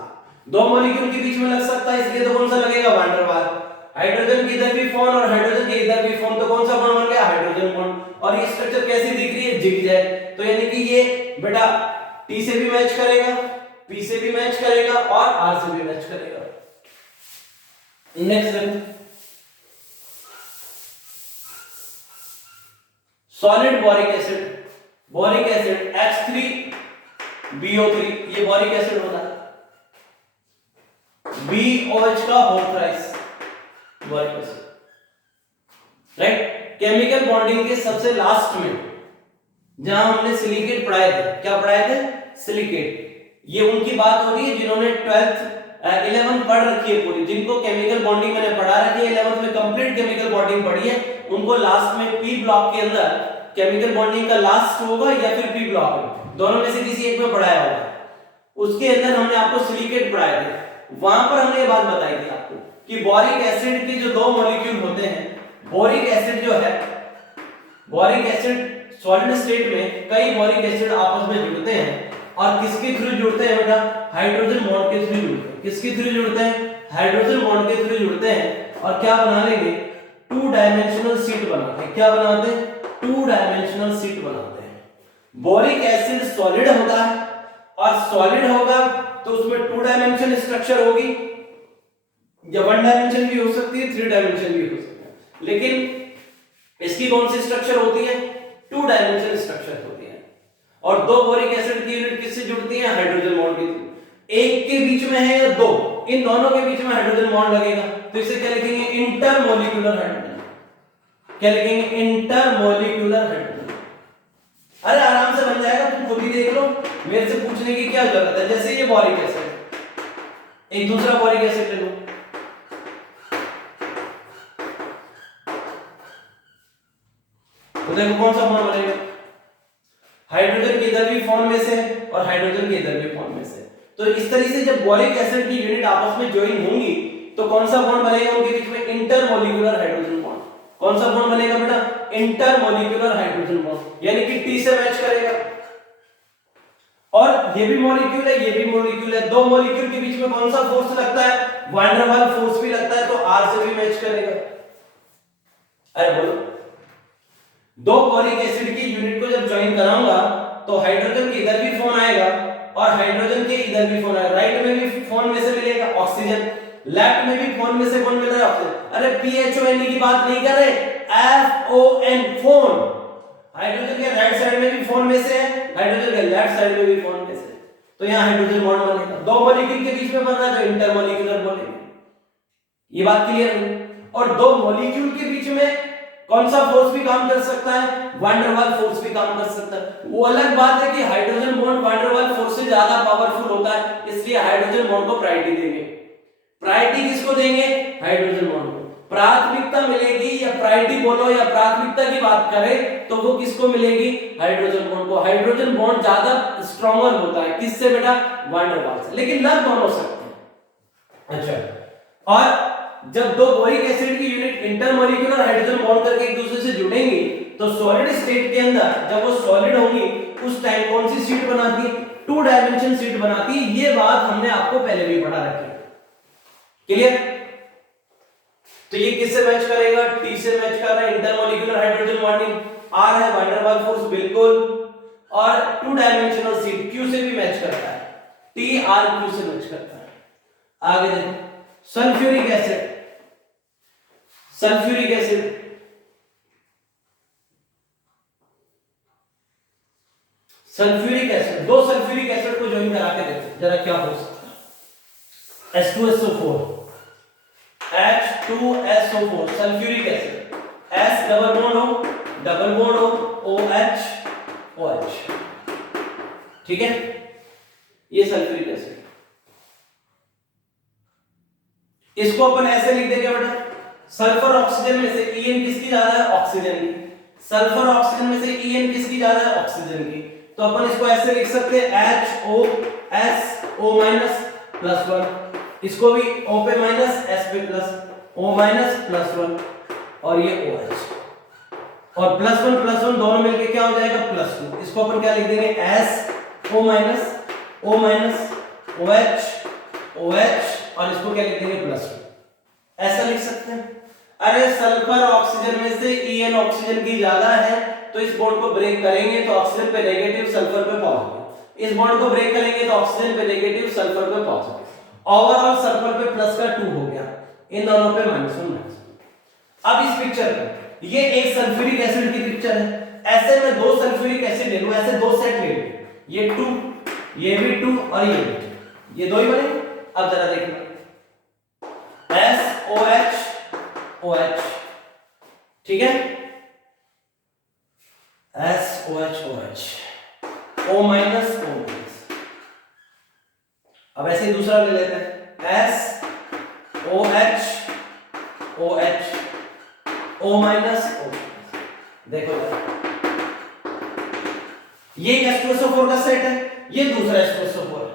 दो मॉलिक्यूल के बीच में लग सकता है, इसलिए तो कौन सा लगेगा? वैन डर वाल। हाइड्रोजन के इधर भी फोन और हाइड्रोजन के इधर भी फोन, तो कौन सा बॉन्ड बन गया? Hydrogen bond. और ये स्ट्रक्चर कैसी दिख रही है? जिगजैग। तो यानी कि ये बेटा T से भी मैच करेगा, P से भी मैच करेगा और R से भी मैच करेगा। Next, solid boric acid, boric acid H3BO3, ये बोरिक एसिड होता है, BOH का whole thrice boric acid, right? Chemical bonding के सबसे लास्ट में जहां हमने सिलिकेट पढ़ाए थे, क्या पढ़ाए थे? सिलिकेट। ये उनकी बात हो रही है जिन्होंने 11th पढ़ रखी है पूरी, जिनको केमिकल बॉन्डिंग मैंने पढ़ा रखी है, 11th में कंप्लीट केमिकल बॉन्डिंग पढ़ी है, उनको लास्ट में P ब्लॉक के अंदर केमिकल बॉन्डिंग का लास्ट होगा या फिर P ब्लॉक में, दोनों में से किसी एक में पढ़ाया होगा। उसके अंदर हमने आपको सिलिकेट पढ़ाए थे, वहां पर हमने ये बात बताई थी आपको कि बोरिक एसिड के जो दो मॉलिक्यूल होते हैं, बोरिक एसिड जो है, बोरिक एसिड सॉलिड स्टेट में कई बोरिक एसिड आपस में जुड़ते हैं, और किसके थ्रू जुड़ते हैं बेटा? हाइड्रोजन बॉन्ड के थ्रू जुड़ते हैं। किसके थ्रू जुड़ते हैं? हाइड्रोजन बॉन्ड के थ्रू जुड़ते हैं, और क्या बना लेंगे? टू डायमेंशनल शीट बनाते हैं। क्या बनाते हैं? टू डायमेंशनल शीट बनाते हैं। बोरिक एसिड सॉलिड होता है, और सॉलिड होगा तो उसमें टू डायमेंशन स्ट्रक्चर होगी, या वन डायमेंशन भी हो सकती है, थ्री डायमेंशन भी हो सकता है, लेकिन इसकी कौन सी स्ट्रक्चर होती है? टू डायमेंशन स्ट्रक्चर होती है। और दो बोरिक एसिड की यूनिट किससे जुड़ती है? हाइड्रोजन बॉन्ड के थ्रू। एक के बीच में है या दो, इन दोनों के बीच में हाइड्रोजन बॉन्ड लगेगा, तो इसे क्या लिखेंगे? Intermolecular hydrogen. क्या लिखेंगे? Intermolecular hydrogen. अरे आराम से बन जाएगा, तुम खुद ही देख लो, मेरे से पूछने की क्या जरूरत है। जैसे ये बोरिक एसिड, एक दूसरा बोरिक एसिड ले लो, तो देखो कौन सा बॉन्ड बनेगा? हाइड्रोजन के इधर भी फॉर्म में से और हाइड्रोजन के इधर भी फॉर्म में से। तो इस तरीके से जब बोरिक एसिड की यूनिट आपस में ज्वाइन होंगी तो कौन सा बॉन्ड बनेगा उनके बीच में? Intermolecular hydrogen bond. कौन सा बॉन्ड बनेगा बेटा? इंटरमॉलिक्यूलर हाइड्रोजन बॉन्ड, यानी कि T से मैच करेगा। और ये भी मॉलिक्यूल है, ये भी मॉलिक्यूल है, दो मॉलिक्यूल के बीच में कौन सा फोर्स लगता है? वैन डर वाल फोर्स भी लगता है, तो R से भी मैच करेगा। अरे बोलो, दो बोरिक एसिड की यूनिट को जब ज्वाइन कराऊंगा तो हाइड्रोजन के इधर भी फोन आएगा और हाइड्रोजन के इधर भी फोन आएगा। राइट में भी फोन में से मिलेगा ऑक्सीजन, लेफ्ट में भी फोन में से कौन मिल रहा है? ऑक्सीजन। अरे PHON की बात नहीं कर रहे, FON फोन। हाइड्रोजन के राइट साइड में भी फोन में से है, हाइड्रोजन के लेफ्ट साइड में भी फोन में से, तो यहाँ हाइड्रोजन बॉन्ड बनेगा। दो मॉलिक्यूल के बीच में बन रहा है तो इंटरमॉलिक्यूलर बोलेंगे। ये बात क्लियर है? और दो मॉलिक्यूल के बीच में कौन सा फोर्स भी काम कर सकता है? वैन डर वाल फोर्स भी काम कर सकता है। वो अलग बात है कि हाइड्रोजन बॉन्ड वैन डर वाल फोर्स से ज्यादा पावरफुल होता है, इसलिए हाइड्रोजन बॉन्ड को प्रायोरिटी देंगे। प्रायोरिटी किसको देंगे? हाइड्रोजन बॉन्ड को। प्राथमिकता मिलेगी या प्रायोरिटी बोलो या प्राथमिकता की बात करें तो वो किसको मिलेगी? हाइड्रोजन बॉन्ड को। हाइड्रोजन बॉन्ड ज्यादा स्ट्रॉन्गर होता है, किससे बेटा? वैन डर वाल से, लेकिन लग दोनों सकते हैं। अच्छा, और जब दो बोरिक एसिड की यूनिट इंटरमॉलिक्यूलर हाइड्रोजन बॉन्ड करके एक दूसरे से जुड़ेंगी तो सॉलिड स्टेट के अंदर जब वो सॉलिड होंगी उस टाइम कौन सी शीट बनाती है? 2 डायमेंशन शीट बनाती है। ये बात हमने आपको पहले भी पढ़ा रखी है। क्लियर? तो ये किससे मैच करेगा? T से मैच कर रहा है, इंटरमॉलिक्यूलर हाइड्रोजन बॉन्डिंग। R है वैन डर वाल फोर्स, बिल्कुल। और 2 डायमेंशनल शीट Q से भी मैच करता है, TRQ से मैच करता है। आगे देखो, sulphuric acid. Sulphuric acid, sulphuric acid, दो सल्फ्यूरिक एसिड को ज्वाइन करा के देखो जरा क्या हो सकता है। H2SO4, H2SO4 sulphuric acid, S double bond हो OH OH, ठीक है? ये सल्फ्यूरिक एसिड, इसको अपन ऐसे लिख देंगे बेटा, सल्फर ऑक्सीजन में से En किसकी ज्यादा है? ऑक्सीजन की। सल्फर ऑक्सीजन में से En किसकी ज्यादा है? ऑक्सीजन की। तो अपन इसको ऐसे लिख सकते हैं HOSO- +1, इसको भी O पे माइनस S पे प्लस, O +1 और ये OH, और +1 दोनों मिलके क्या हो जाएगा? +2। इसको अपन क्या लिख देंगे? SO- OH OH और इसको क्या लिख देंगे? +2। ऐसा लिख सकते हैं। अरे सल्फर ऑक्सीजन में से En ऑक्सीजन की ज्यादा है तो इस बॉन्ड को ब्रेक करेंगे तो ऑक्सीजन पे नेगेटिव, सल्फर पे पॉजिटिव। इस बॉन्ड को ब्रेक करेंगे तो ऑक्सीजन पे नेगेटिव, सल्फर पे पॉजिटिव। ओवरऑल सल्फर पे +2 हो गया, इन दोनों पे -1। अब इस पिक्चर में ये एक सल्फ्यूरिक एसिड की पिक्चर है। ऐसे में दो सल्फ्यूरिक एसिड ले लूं, ऐसे दो सेट ले लूं, ये 2, ये भी 2 और ये भी 2, ये दो ही बने। अब जरा देखना, SOH OH, ठीक है? SOH OH, O-, O-। अब ऐसे ही दूसरा ले लेते हैं, SOH OH, O-, O-। देखो ये H2SO4 का सेट है, ये दूसरा H2SO4 है।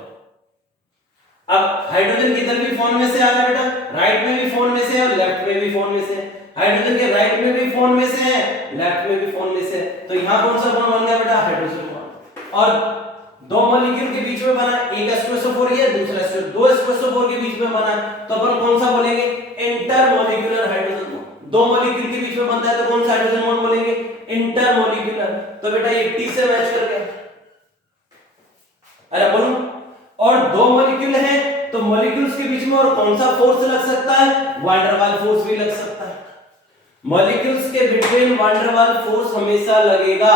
अब हाइड्रोजन किधर भी फोन में से आ रहा है बेटा, राइट में भी फोन में से है और लेफ्ट में भी फोन में से है। हाइड्रोजन के राइट में भी फोन में से है, लेफ्ट में भी फोन में से है, तो यहां कौन सा बॉन्ड बन गया बेटा? Hydrogen bond. और दो मॉलिक्यूल के बीच में बना, एक H2SO4 है, दूसरा H2, दो H2SO4 के बीच में बना, तो अपन कौन सा बोलेंगे? Intermolecular hydrogen bond. दो मॉलिक्यूल के बीच में बनता है तो कौन सा हाइड्रोजन बॉन्ड बोलेंगे? इंटरमॉलिक्यूलर। तो बेटा ये T से मैच कर गया। अरे बोलो, और दो मॉलिक्यूल हैं तो मॉलिक्यूल्स के बीच में और कौन सा फोर्स लग सकता है? वैन डर वाल फोर्स भी लग सकता है। मॉलिक्यूल्स के बिटवीन वैन डर वाल फोर्स हमेशा लगेगा।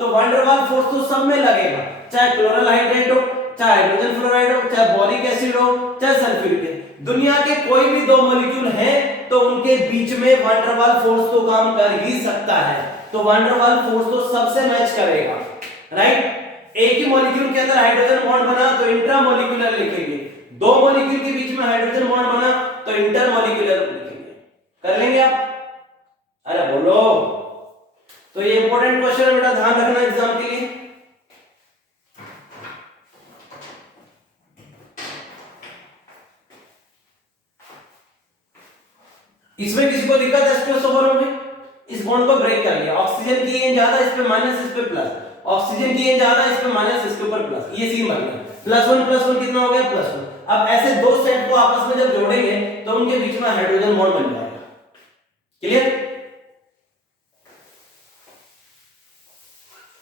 तो वैन डर वाल फोर्स तो सब में लगेगा, चाहे क्लोरल हाइड्रेट हो, चाहे हाइड्रोजन फ्लोराइड हो, चाहे बोरिक एसिड हो, चाहे सल्फ्यूरिक एसिड। दुनिया के कोई भी दो मॉलिक्यूल हैं तो उनके बीच में वैन डर वाल फोर्स तो काम कर ही सकता है। तो वैन डर वाल फोर्स तो सबसे मैच करेगा, राइट? एक ही मॉलिक्यूल के अंदर हाइड्रोजन बॉन्ड बना तो इंट्रामॉलिक्यूलर लिखेंगे, दो मॉलिक्यूल के बीच में हाइड्रोजन बॉन्ड बना तो इंटरमॉलिक्यूलर लिखेंगे। कर लेंगे आप? अरे बोलो। तो ये इंपॉर्टेंट क्वेश्चन है बेटा, ध्यान रखना एग्जाम के लिए। इसमें किसी को दिक्कत है H2SO4 में? इस बॉन्ड को ब्रेक कर लिया, ऑक्सीजन की एन ज्यादा, इस पे माइनस, इस पे प्लस, ऑक्सीजन की एन ज्यादा, इस पे माइनस, इसके ऊपर प्लस, ये सीन बन गया। +1 कितना हो गया? +1। अब ऐसे दो सेट को आपस में जब जोड़ेंगे तो उनके बीच में हाइड्रोजन बॉन्ड बन जाएगा। क्लियर?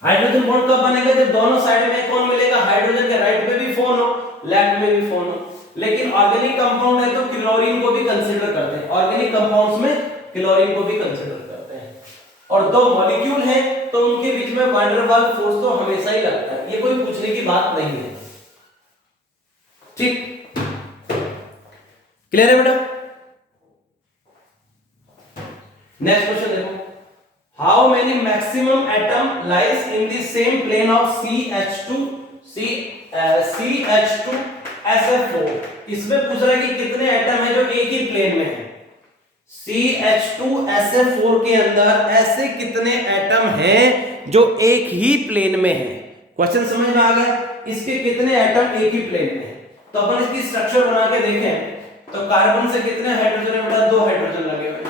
हाइड्रोजन बॉन्ड कब बनेगा? जब दोनों साइड में कौन मिलेगा? हाइड्रोजन के राइट में भी फोन हो, लेफ्ट में भी फोन हो। लेकिन ऑर्गेनिक कंपाउंड है तो क्लोरीन को भी कंसीडर करते हैं, ऑर्गेनिक कंपाउंड्स में क्लोरीन को भी कंसीडर करते हैं। और दो मॉलिक्यूल हैं तो उनके बीच में वैन डर वाल्स फोर्स तो हमेशा ही लगता है, ये कोई पूछने की बात नहीं है। ठीक, क्लियर है बेटा? नेक्स्ट क्वेश्चन देखो, how many maximum atom lies in the same plane of CH2SF4। इसमें पूछ रहा है कि कितने एटम है जो एक ही प्लेन में है। CH2SF4 के अंदर ऐसे कितने एटम हैं जो एक ही प्लेन में है? क्वेश्चन समझ में आ गया? इसके कितने एटम एक ही प्लेन में है? तो अपन इसकी स्ट्रक्चर बना के देखें तो कार्बन से कितने हाइड्रोजन है बेटा? 2 हाइड्रोजन लगे हुए हैं।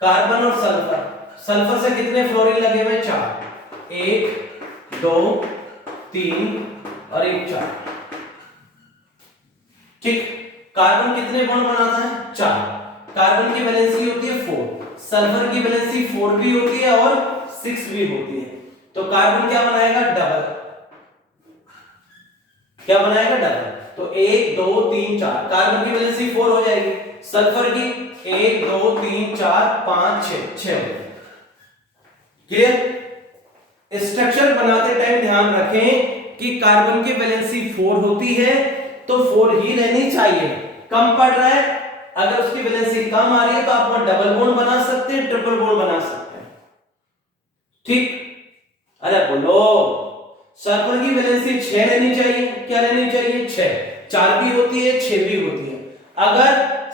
कार्बन और सल्फर, सल्फर से कितने फ्लोरीन लगे हुए? 4, 1 2 3 और 1 4। ठीक, कार्बन कितने बॉन्ड बनाता है? 4। कार्बन की वैलेंसी होती है 4, सल्फर की वैलेंसी 4 भी होती है और 6 भी होती है। तो कार्बन क्या बनाएगा? डबल। क्या बनाएगा? डबल। तो 1 2 3 4, कार्बन की वैलेंसी 4 हो जाएगी, सल्फर की 1 2 3 4 5 6। क्लियर? स्ट्रक्चर बनाते टाइम ध्यान रखें कि कार्बन की वैलेंसी 4 होती है तो 4 ही रहनी चाहिए। कम पड़ रहा है, अगर उसकी वैलेंसी कम आ रही है तो आप वहां डबल बॉन्ड बना सकते हैं, ट्रिपल बॉन्ड बना सकते हैं। ठीक, अरे बोलो, सल्फर की वैलेंसी 6 रहनी चाहिए। क्या रहनी चाहिए? 6। 4 भी होती है, 6 भी होती है। अगर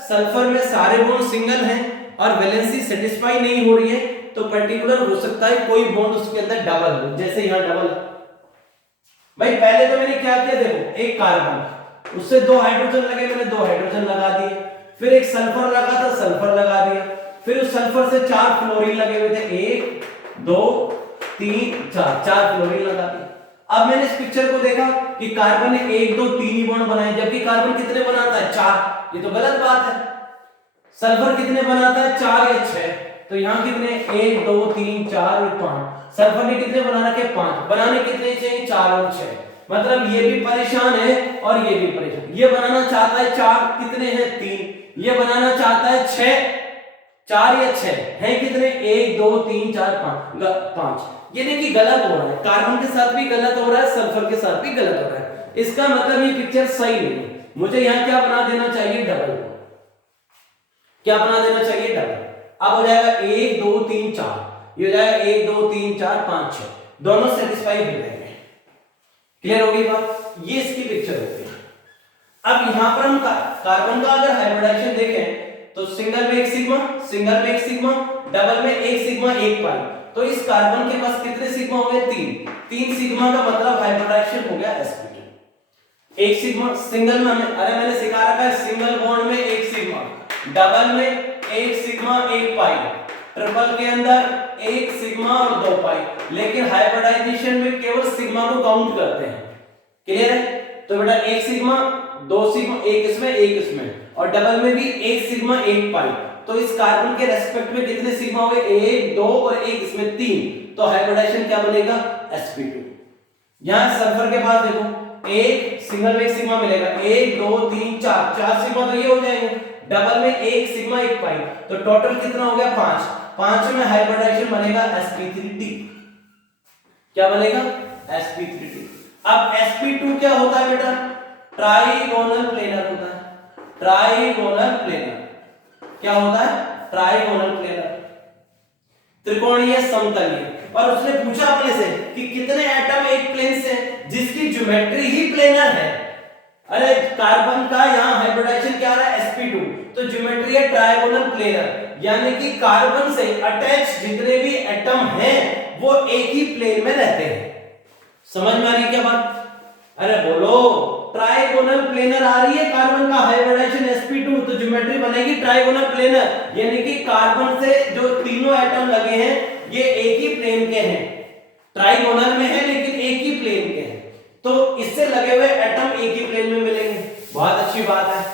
सल्फर में सारे बॉन्ड सिंगल हैं और वैलेंसी सेटिस्फाई नहीं हो रही है तो पर्टिकुलर हो सकता है कोई बॉन्ड उसके अंदर डबल हो, जैसे यहां डबल। भाई पहले तो मैंने क्या किया, देखो, एक कार्बन, उससे 2 हाइड्रोजन लगे, मैंने 2 हाइड्रोजन लगा दिए। फिर एक सल्फर लगा था, सल्फर लगा दिया। फिर उस सल्फर से 4 फ्लोरीन लगे हुए थे, 1 2 3 4, 4 फ्लोरीन लगा दिए। अब मैंने इस पिक्चर को देखा कि कार्बन ने 1 2 3 ही बॉन्ड बनाए, जबकि कार्बन कितने बनाता है? 4। ये तो गलत बात है। सल्फर कितने बनाता है? 4 या 6। तो यहां कितने? 1 2 3 4 और 5। सल्फर ने कितने बना रखे? 5। बनाने कितने चाहिए? 4 और 6। मतलब ये भी परेशान है और ये भी परेशान। ये बनाना चाहता है 4, कितने हैं? 3। ये बनाना चाहता है 6, 4 या 6 हैं कितने? 1 2 3 4 5। ये देखिए गलत हो रहा है, कार्बन के साथ भी गलत हो रहा है, सल्फर के साथ भी गलत हो रहा है। इसका मतलब ये पिक्चर सही नहीं है। मुझे यहां क्या बना देना चाहिए? डबल। क्या बना देना चाहिए? डबल। अब हो जाएगा 1 2 3 4, ये हो जाएगा 1 2 3 4 5 6, दोनों सेटिस्फाई हो जाएंगे। क्लियर होगी बात? ये इसकी पिक्चर होगी। अब यहां पर हम कार्बन का अगर हाइब्रिडाइजेशन देखें तो सिंगल में 1 सिग्मा, सिंगल में 1 सिग्मा, डबल में 1 सिग्मा 1 पाई। तो इस कार्बन के पास कितने सिग्मा हो गए? 3 सिग्मा का मतलब हाइब्रिडाइजेशन हो गया sp2। 1 सिग्मा सिंगल में मैंने सिखा रखा है सिंगल बॉन्ड में 1 सिग्मा, डबल में 1 सिग्मा 1 पाई, ट्रिपल के अंदर 1 सिग्मा और 2 पाई। लेकिन हाइब्रिडाइजेशन में केवल सिग्मा को काउंट करते हैं। क्लियर है? तो बेटा 1 सिग्मा 2 सिग्मा, 1 इसमें 1 इसमें, और डबल में भी 1 सिग्मा 1 पाई। तो इस कार्बन के रेस्पेक्ट में कितने सिग्मा हो गए? 1 2 और 1 इसमें 3। तो हाइब्रिडाइजेशन क्या बनेगा? sp2। यहां सल्फर के पास देखो, एक सिंगल में 1 सिग्मा मिलेगा, 1 2 3 4 सिग्मा तो ये हो जाएंगे। डबल में 1 सिग्मा 1 पाई, तो टोटल कितना हो गया? 5 में हाइब्रिडाइजेशन बनेगा sp3d। क्या बनेगा? sp3d। अब sp2 क्या होता है बेटा? ट्राइगोनल प्लेनर होता है। ट्राइगोनल प्लेनर क्या होता है? ट्राइगोनल प्लेनर, त्रिकोणीय समतलीय। और उसने पूछा अपने से कि कितने एटम एक प्लेन से, जिसकी ज्योमेट्री ही प्लेनर है। अरे कार्बन का यहां हाइब्रिडाइजेशन क्या रहा है? sp2, तो ज्योमेट्री है ट्राइगोनल प्लेनर, यानी कि कार्बन से अटैच जितने भी एटम हैं वो एक ही प्लेन में रहते हैं। समझ में आ रही क्या बात? अरे बोलो, ट्राइगोनल प्लेनर आ रही है कार्बन का हाइब्रिडाइजेशन sp2, तो ज्योमेट्री बनेगी ट्राइगोनल प्लेनर, यानी कि कार्बन से जो तीनों एटम लगे हैं ये एक ही प्लेन के हैं। ट्राइगोनल में है लेकिन एक ही प्लेन के हैं, तो इससे लगे हुए एटम एक ही प्लेन में मिलेंगे। बहुत अच्छी बात है।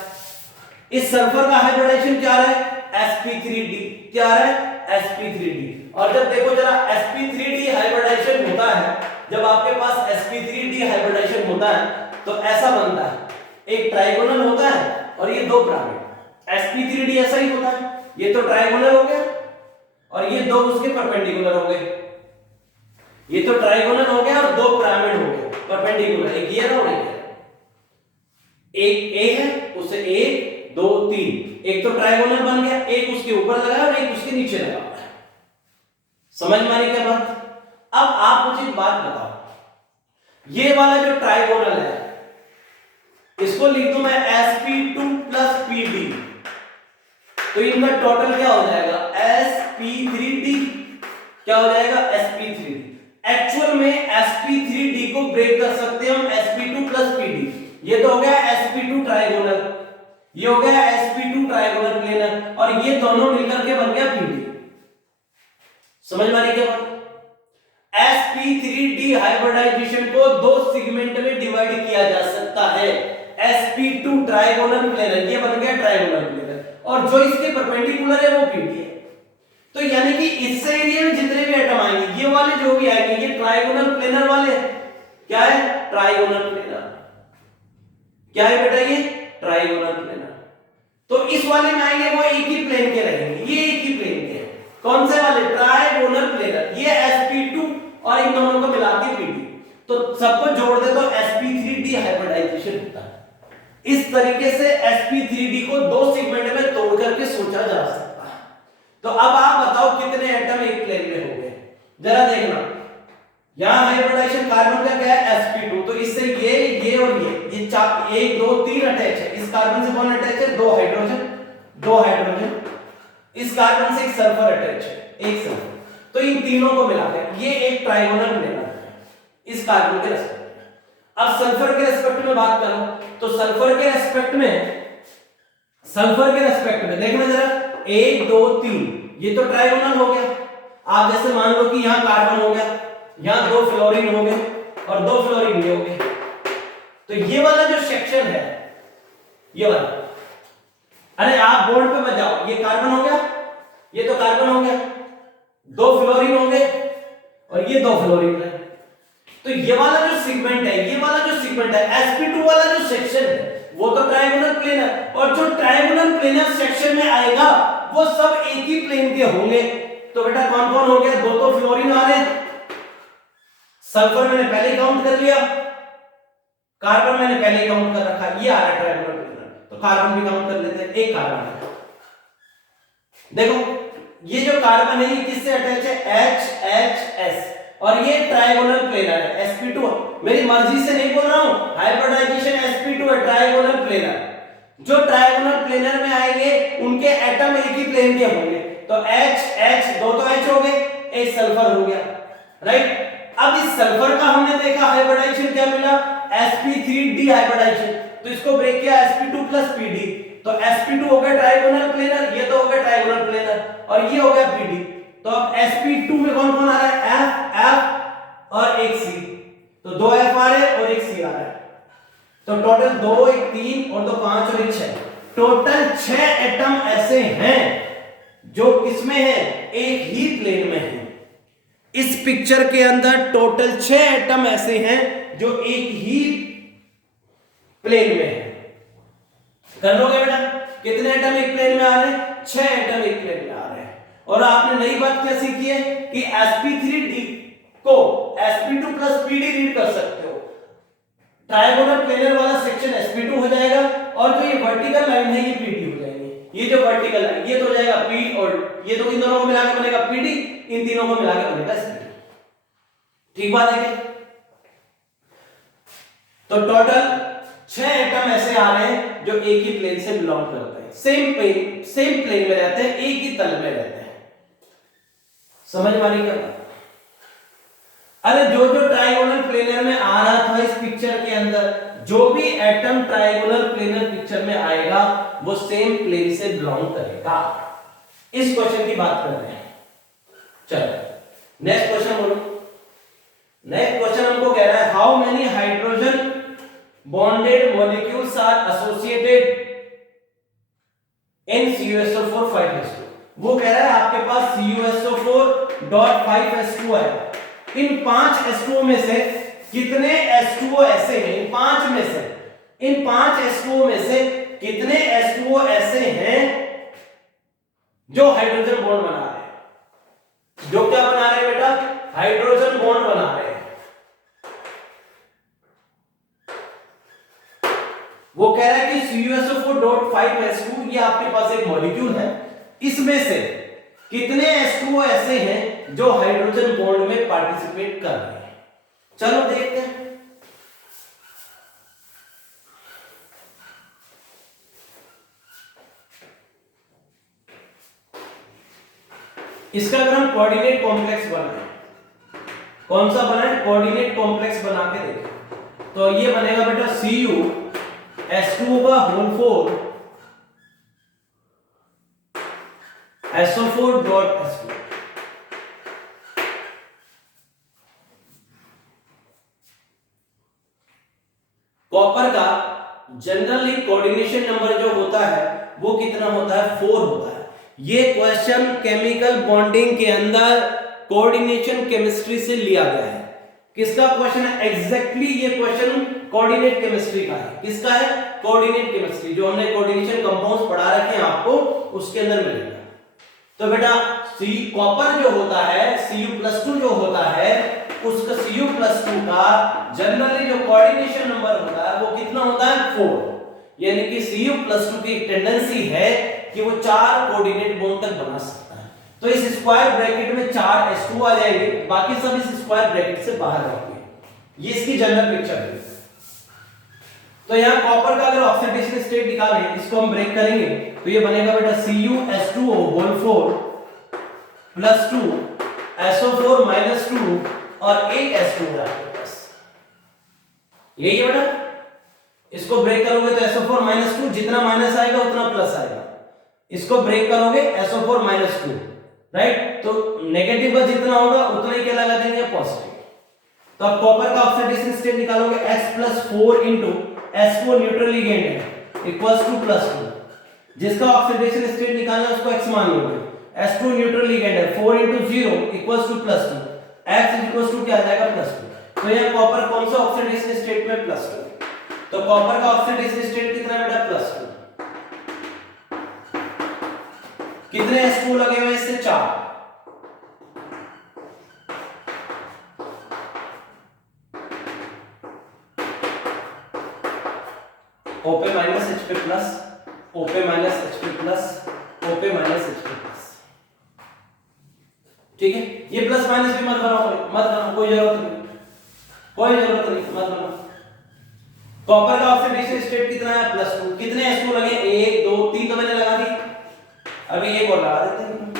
इस सल्फर का हाइब्रिडाइजेशन क्या रहा है? sp3d। क्या रहा है? sp3d। और जब देखो जरा sp3d हाइब्रिडाइजेशन होता जब आपके पास sp3 डिहाइब्रिडाइजेशन होता है तो ऐसा बनता है, एक ट्राइगोनल होता है और ये दो पिरामिड। sp3d ऐसा ही होता है, ये तो ट्राइगोनल हो गया और ये दो उसके परपेंडिकुलर हो गए, ये तो ट्राइगोनल हो गया और दो पिरामिड हो गए परपेंडिकुलर, एक ये और एक ए है, उससे 1 2 3, एक तो ट्राइगोनल बन गया, एक उसके ऊपर लगा और एक उसके नीचे लगा। समझ में आई क्या बात? अब आप मुझे एक बात बताओ, ये वाला जो ट्राइगोनल है इसको लिख दूं मैं sp2 प्लस pd, तो इनका टोटल क्या हो जाएगा sp3d, क्या हो जाएगा sp3d। एक्चुअल में sp3d को ब्रेक कर सकते हैं हम sp2 प्लस pd, ये तो हो गया sp2 ट्राइगोनल, ये हो गया sp2 ट्राइगोनल प्लेनर और ये दोनों मिलकर के बन गया pd। समझ में आ रही क्या बात? sp3d हाइब्रिडाइजेशन को दो सेगमेंट में डिवाइड किया जा सकता है, sp2 ट्राइगोनल प्लेनर, ये बन गया ट्राइगोनल प्लेनर और जो इसके परपेंडिकुलर है वो pd है। तो यानी कि इससे एरिया में जितने भी एटम आएंगे, ये वाले जो भी आएंगे, ये ट्राइगोनल प्लेनर वाले क्या है, ट्राइगोनल प्लेनर। क्या है बेटा ये ट्राइगोनल प्लेनर। तो इस वाले में आएंगे वो एक ही प्लेन के रहेंगे, ये एक ही प्लेन के, कौन से वाले, ट्राइगोनल प्लेनर, ये sp2 और इन दोनों को मिला के pd, तो सबको जोड़ दे तो sp3d हाइब्रिडाइजेशन होता है। इस तरीके से sp3d को दो सेगमेंट में तोड़ करके सोचा जा सकता है। तो अब आप बताओ कितने एटम एक प्लेन में हो गए, जरा देखना। यहां हाइब्रिडाइजेशन कार्बन का क्या है sp2, तो इससे ये और ये 1 2 3 अटैच है, इस कार्बन से कौन अटैच है, दो हाइड्रोजन, इस कार्बन से एक सल्फर अटैच है, एक सल्फर, तो इन तीनों को मिलाकर ये एक ट्राइगोनल प्लेनर है इस कार्बन के रेस्पेक्ट में। अब सल्फर के रेस्पेक्ट में बात करो तो सल्फर के रेस्पेक्ट में देखना जरा, 1 2 3, ये तो ट्राइगोनल हो गया। आप जैसे मान लो कि यहां कार्बन हो गया, यहां 2 फ्लोरीन हो गए और 2 फ्लोरीन ये हो गए, तो ये वाला जो सेक्शन है, ये वाला, अरे आप बोर्ड पे मत जाओ, ये कार्बन हो गया, ये तो कार्बन हो गया, 2 फ्लोरीन हो गए और ये 2 फ्लोरीन है, तो ये वाला जो सेगमेंट है, sp2 वाला जो सेक्शन है वो तो ट्राइगोनल प्लेनर, और जो ट्राइगोनल प्लेनर सेक्शन में आएगा वो सब एक ही प्लेन के होंगे। तो बेटा कौन कौन हो गया, 2 तो फ्लोरीन आ रहे, सल्फर मैंने पहले काउंट कर लिया, कार्बन मैंने पहले काउंट कर रखा, ये आ रहा है ट्राइगोनल प्लेनर, तो कार्बन भी काउंट कर लेते हैं, एक कार्बन है। देखो ये जो कार्बन है ये किससे अटैच है, HHS, और ये ट्राइगोनल प्लेनर है sp2, मेरी मर्जी से नहीं बोल रहा हूं, हाइब्रिडाइजेशन sp2 है, ट्राइगोनल प्लेनर। जो ट्राइगोनल प्लेनर में आएंगे उनके एटम एक ही प्लेन के होंगे, तो H दो तो H हो गए, एक सल्फर हो गया, राइट। अब इस सल्फर का हमने देखा हाइब्रिडाइजेशन क्या मिला, sp3d हाइब्रिडाइजेशन, तो इसको ब्रेक किया sp2 प्लस pd, तो sp2 हो गया ट्राइगोनल प्लेनर, ये तो हो गया ट्राइगोनल प्लेनर और ये हो गया pd। तो अब sp2 में कौन कौन आ रहा है, F और एक C, तो 2 F आ रहे हैं और एक C आ रहा है, तो टोटल 2 1 3 और 2 5 और 1 6, टोटल 6 एटम ऐसे हैं जो किसमें है, एक ही प्लेन में है। इस पिक्चर के अंदर टोटल 6 एटम ऐसे हैं जो एक ही प्लेन में है। कर लोगे बेटा, कितने एटम एक प्लेन में आ रहे हैं, 6 एटम एक प्लेन में आ रहे हैं। और आपने नई बात क्या सीखी है कि sp3d को sp2 प्लस pd रीड कर सकते हो, ट्राइगोनल प्लेनर वाला सेक्शन sp2 हो जाएगा और जो ये वर्टिकल लाइन है ये pd हो जाएगी, ये जो वर्टिकल लाइन ये तो हो जाएगा p और ये तो इन दोनों को मिला के बनेगा pd, इन तीनों को मिला के बनेगा sp2। ठीक बात है क्या? तो टोटल 6 एटम ऐसे आ रहे हैं जो एक ही प्लेन से बिलोंग करते हैं, सेम प्लेन में रहते हैं, एक ही तल में रहते हैं। समझ में आ रही क्या बात? अरे जो ट्राइगोनल प्लेनर में आ रहा था इस पिक्चर के अंदर, जो भी एटम ट्राइगोनल प्लेनर पिक्चर में आएगा वो सेम प्लेन से बिलोंग करेगा। इस क्वेश्चन की बात कर रहे हैं। चलो नेक्स्ट क्वेश्चन बोलो। नेक्स्ट क्वेश्चन हमको कह रहा है how many hydrogen bonded molecules are associated in CuSO4 5s2। वो कह रहा है आपके पास CuSO4 .5s2 है, इन 5 H2O में से कितने H2O ऐसे हैं, इन 5 में से, इन 5 H2O में से कितने H2O ऐसे हैं जो हाइड्रोजन बॉन्ड बना रहे हैं, जो क्या बना रहे हैं बेटा, हाइड्रोजन बॉन्ड बना रहे हैं। वो कह रहा है कि CuSO4.5H2 ये आपके पास एक मॉलिक्यूल है, इसमें से कितने H2O ऐसे हैं जो हाइड्रोजन बॉन्ड में पार्टिसिपेट कर रहे हैं। चलो देखते हैं। इसका अगर हम कोऑर्डिनेट कॉम्प्लेक्स बनाएं, कौन सा बनाएं, कोऑर्डिनेट कॉम्प्लेक्स बना के देखें, तो ये बनेगा बेटा CuS2O का होल 4 SO4.H2। कॉपर का जनरली कोऑर्डिनेशन नंबर जो होता है वो कितना होता है, 4 होता है। ये क्वेश्चन केमिकल बॉन्डिंग के अंदर कोऑर्डिनेशन केमिस्ट्री से लिया गया है। किसका क्वेश्चन है, एग्जैक्टली ये क्वेश्चन कोऑर्डिनेट केमिस्ट्री का है। किसका है, कोऑर्डिनेट केमिस्ट्री, जो हमने कोऑर्डिनेशन कंपाउंड्स पढ़ा रखे हैं आपको, उसके अंदर मिलेगा। तो बेटा कॉपर जो होता है Cu+2 जो होता है, उसका Cu+2 का जनरली जो कोऑर्डिनेशन नंबर होता है वो कितना होता है, 4। यानी कि Cu+2 की एक टेंडेंसी है कि वो 4 कोऑर्डिनेट बॉन्ड तक बना सकता है। तो इस स्क्वायर ब्रैकेट में 4 H2 आ जाएंगे, बाकी सब इस स्क्वायर ब्रैकेट से बाहर रहेंगे। ये इसकी जनरल पिक्चर है। तो यहाँ कॉपर का अगर ऑक्सीडेशन स्टेट निकालें, इसको हम ब्रेक करेंगे, तो ये बनेगा बेटा CuS2O whole 4 plus 2 SO4 minus 2 और एक H2 है आपके पास। यही है बेटा। इसको ब्रेक करोगे तो SO4 माइनस 2, जितना माइनस आएगा उतना प्लस आएगा। इसको ब्रेक करोगे SO4 माइनस 2, राइट, तो नेगेटिव का जितना होगा उतना ही क्या लगा देंगे, पॉजिटिव। तो अब कॉपर का ऑक्सीडेशन स्टेट निकालोगे, X+4 into H4 neutral ligand है इक्वल्स टू +2। जिसका ऑक्सीडेशन स्टेट निकालना है उसको X मान लोगे, H2 न्यूट्रल लिगेंड है, 4 into 0 equals to +2, X equals to क्या आ जाएगा, +2। तो यहाँ कॉपर कौन सा ऑक्सीडेशन स्टेट में, +2। तो कॉपर का ऑक्सीडेशन स्टेट कितना है बेटा, +2। कितने H2 लगे हुए इससे, 4। OP minus HP plus, OP minus HP plus, OP minus HP plus. ठीक है, ये प्लस माइनस भी मत बनाओ, मत बनाओ, कोई जरूरत नहीं, कोई जरूरत नहीं, मत बनाओ। कॉपर का ऑक्सीडेशन स्टेट कितना है, +2। कितने H2 लगे, 1 2 3 तो मैंने लगा दी, अभी एक और लगा देते हैं,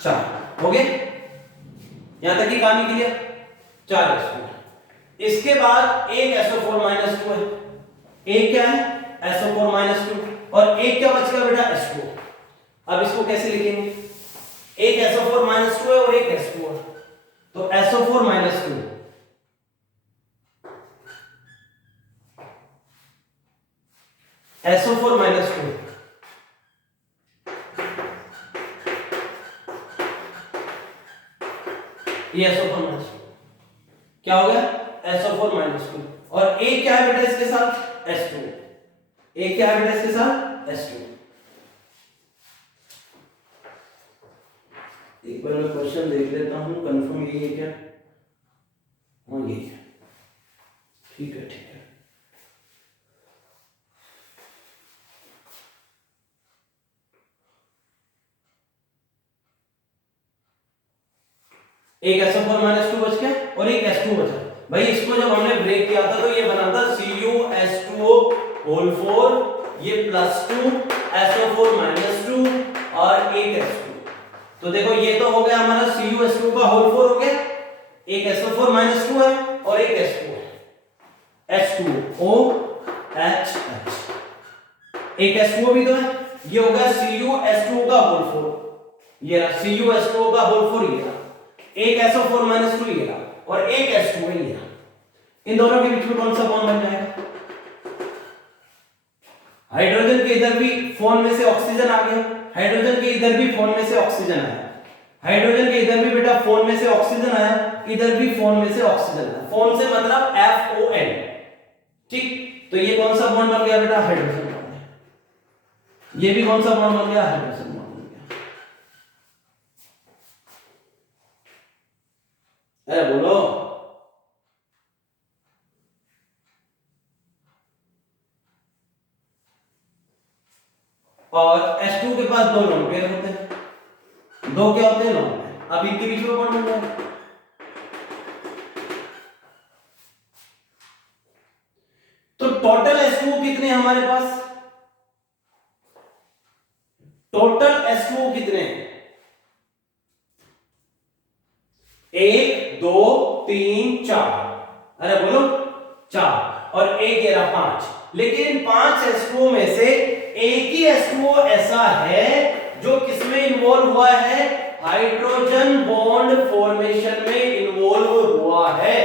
4 हो गए। यहां तक की कहानी क्लियर, 4 H2। इसके बाद एक SO4 माइनस 2 है, एक क्या है, SO4 माइनस 2, और एक क्या बच गया बेटा, H2। अब इसको कैसे लिखेंगे, एक SO4 माइनस 2 है और एक H2 है, तो SO4 माइनस 2 SO4 माइनस 2 ये SO4 माइनस 2 क्या हो गया, SO4 माइनस 2, और एक क्या है बेटा इसके साथ, H2। एक क्या है बेटा इसके साथ, H2। एक बार मैं क्वेश्चन देख लेता हूं, कंफर्म यही है क्या, हाँ यही है, ठीक है ठीक है। एक SO4 माइनस 2 बच गया और एक H2 बचा। भाई इसको जब हमने ब्रेक किया था तो ये बना था CuS2O होल 4, ये +2 SO4 माइनस 2 और एक H2। तो देखो ये तो हो गया हमारा CuS2 का होल 4 हो गया, एक SO4 माइनस 2 है और एक H2 है, H2OH, एक H2O भी तो है, ये हो गया CuS2 का होल 4, ये रहा CuS2 का होल 4, ये रहा एक SO4 माइनस 2, ये रहा और एक H2 है, ये रहा। इन दोनों के बीच में कौन सा बॉन्ड बन जाएगा, हाइड्रोजन के इधर भी फोन में से ऑक्सीजन आ गया, हाइड्रोजन के इधर भी फोन में से ऑक्सीजन आया, हाइड्रोजन के इधर भी बेटा फोन में से ऑक्सीजन आया, इधर भी फोन में से ऑक्सीजन आया। फोन से मतलब FON, ठीक। तो ये कौन सा बॉन्ड बन गया बेटा? Hydrogen bond. ये भी कौन सा बॉन्ड बन गया? हाइड्रोजन बॉन्ड बन गया। अरे बोलो। और H2 के पास 2 लोन पेयर होते हैं। 2 क्या होते हैं? Lone pair. अब इनके बीच में बॉन्ड बन गया। तो टोटल H2O कितने हमारे पास? टोटल H2O कितने हैं? 1 2 3 4। अरे बोलो 4 और 1 11 5। लेकिन 5 H2O में से एक ही H2O ऐसा है जो किसमें इन्वॉल्व हुआ है? हाइड्रोजन बॉन्ड फॉर्मेशन में इन्वॉल्व हुआ है।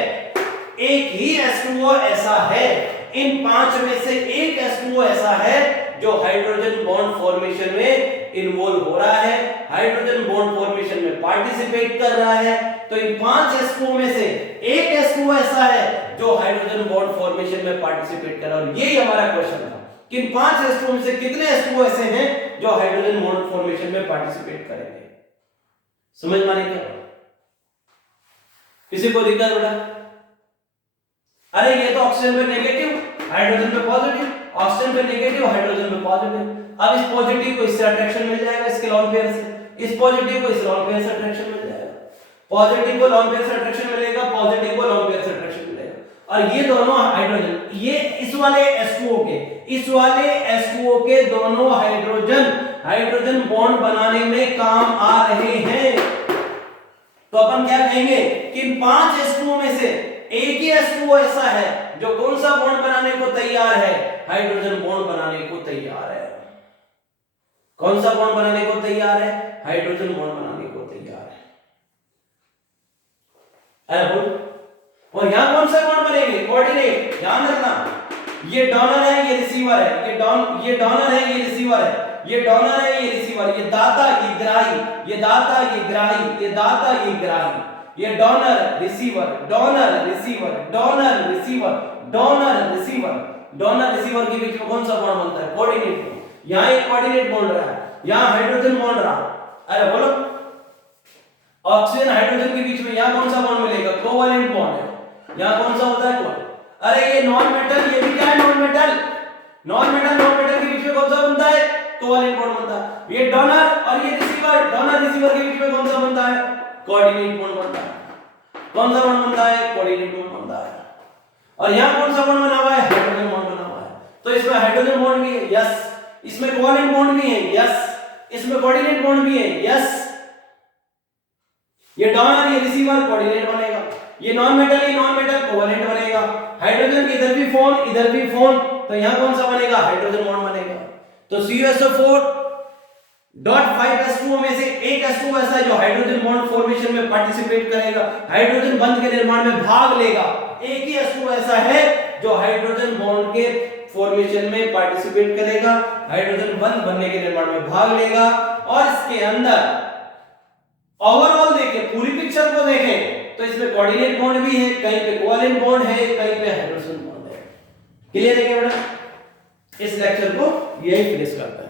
एक ही H2O ऐसा है, इन 5 में से एक H2O ऐसा है जो हाइड्रोजन बॉन्ड फॉर्मेशन में इन्वॉल्व हो रहा है, हाइड्रोजन बॉन्ड फॉर्मेशन में पार्टिसिपेट कर रहा है। तो इन 5 H2O में से एक H2O ऐसा है जो हाइड्रोजन बॉन्ड फॉर्मेशन में पार्टिसिपेट कर रहा है। और यही हमारा क्वेश्चन था कि इन 5 H2O में से कितने H2O ऐसे हैं जो हाइड्रोजन बॉन्ड फॉर्मेशन में पार्टिसिपेट करेंगे। समझ में आने क्या? किसी को दिक्कत बेटा? अरे ये तो ऑक्सीजन पे नेगेटिव, हाइड्रोजन पे पॉजिटिव, ऑक्सीजन पे नेगेटिव, हाइड्रोजन पे पॉजिटिव। अब इस पॉजिटिव को इससे अट्रैक्शन मिल जाएगा, इसके लोन पेयर से। इस पॉजिटिव को इस लोन पेयर से अट्रैक्शन मिल जाएगा। पॉजिटिव को लोन पेयर से अट्रैक्शन मिलेगा, पॉजिटिव को लोन पेयर से अट्रैक्शन मिलेगा। और ये दोनों हाइड्रोजन, ये इस वाले H2O के, इस वाले H2O के दोनों हाइड्रोजन बॉन्ड बनाने में काम आ रहे हैं। तो अपन क्या कहेंगे कि इन 5 H2O में से एक ही H2O ऐसा है जो कौन सा बॉन्ड बनाने को तैयार है? हाइड्रोजन बॉन्ड बनाने को तैयार है। कौन सा बॉन्ड बनाने को तैयार है? हाइड्रोजन बॉन्ड बनाने को तैयार है। अरे बोल। और यहां कौन सा बॉन्ड बनेंगे? कोऑर्डिनेट। ध्यान रखना, ये डोनर है, ये रिसीवर है। ये डोनर है, ये रिसीवर है। ये डोनर है, ये रिसीवर, ये दाता, ये ग्राही, ये दाता, ये ग्राही, ये दाता, ये ग्राही। ये donor receiver, donor receiver, donor receiver, donor receiver. Donor receiver के बीच में कौन सा बॉन्ड बनता है? Coordinate bond. यहां एक कोऑर्डिनेट बॉन्ड रहा है, यहां हाइड्रोजन बॉन्ड रहा। अरे बोलो, ऑक्सीजन हाइड्रोजन के बीच में यहां कौन सा बॉन्ड मिलेगा? कोवैलेंट बॉन्ड है। यहां कौन सा होता है? कोवैलेंट। अरे ये नॉन मेटल, ये भी क्या है? Non metal. नॉन मेटल के बीच में कौन सा बनता है? कोवैलेंट बॉन्ड बनता है। ये डोनर और ये रिसीवर, डोनर रिसीवर के बीच में कौन सा बनता है? कोऑर्डिनेट बॉन्ड बनता है। कौन सा बॉन्ड बनता है? कोऑर्डिनेट बॉन्ड बनता है। और यहां कौन सा बॉन्ड बना हुआ है? हाइड्रोजन बॉन्ड बना हुआ है। तो इसमें हाइड्रोजन बॉन्ड भी है, यस। इसमें कोवैलेंट बॉन्ड भी है, यस। इसमें कोऑर्डिनेट बॉन्ड भी है, यस। ये डोनर, ये रिसीवर, कोऑर्डिनेट बनेगा। ये नॉन मेटल कोवैलेंट बनेगा। हाइड्रोजन के इधर भी फोन, इधर भी फोन, तो यहां कौन सा बनेगा? हाइड्रोजन बॉन्ड बनेगा। तो CuSO4.5H2O में से एक H2O ऐसा है जो हाइड्रोजन बॉन्ड फॉर्मेशन में पार्टिसिपेट करेगा, हाइड्रोजन बंध के निर्माण में भाग लेगा। एक ही H2O ऐसा है जो हाइड्रोजन बॉन्ड के फॉर्मेशन में पार्टिसिपेट करेगा, हाइड्रोजन बंध बनने के निर्माण में भाग लेगा। और इसके अंदर ओवरऑल देखें, पूरी पिक्चर को देखें तो इसमें कोऑर्डिनेट बॉन्ड भी है, कहीं पे कोवैलेंट बॉन्ड है, कहीं पे हाइड्रोजन बॉन्ड है। क्लियर है क्या बेटा? इस लेक्चर को यही फिनिश करता है।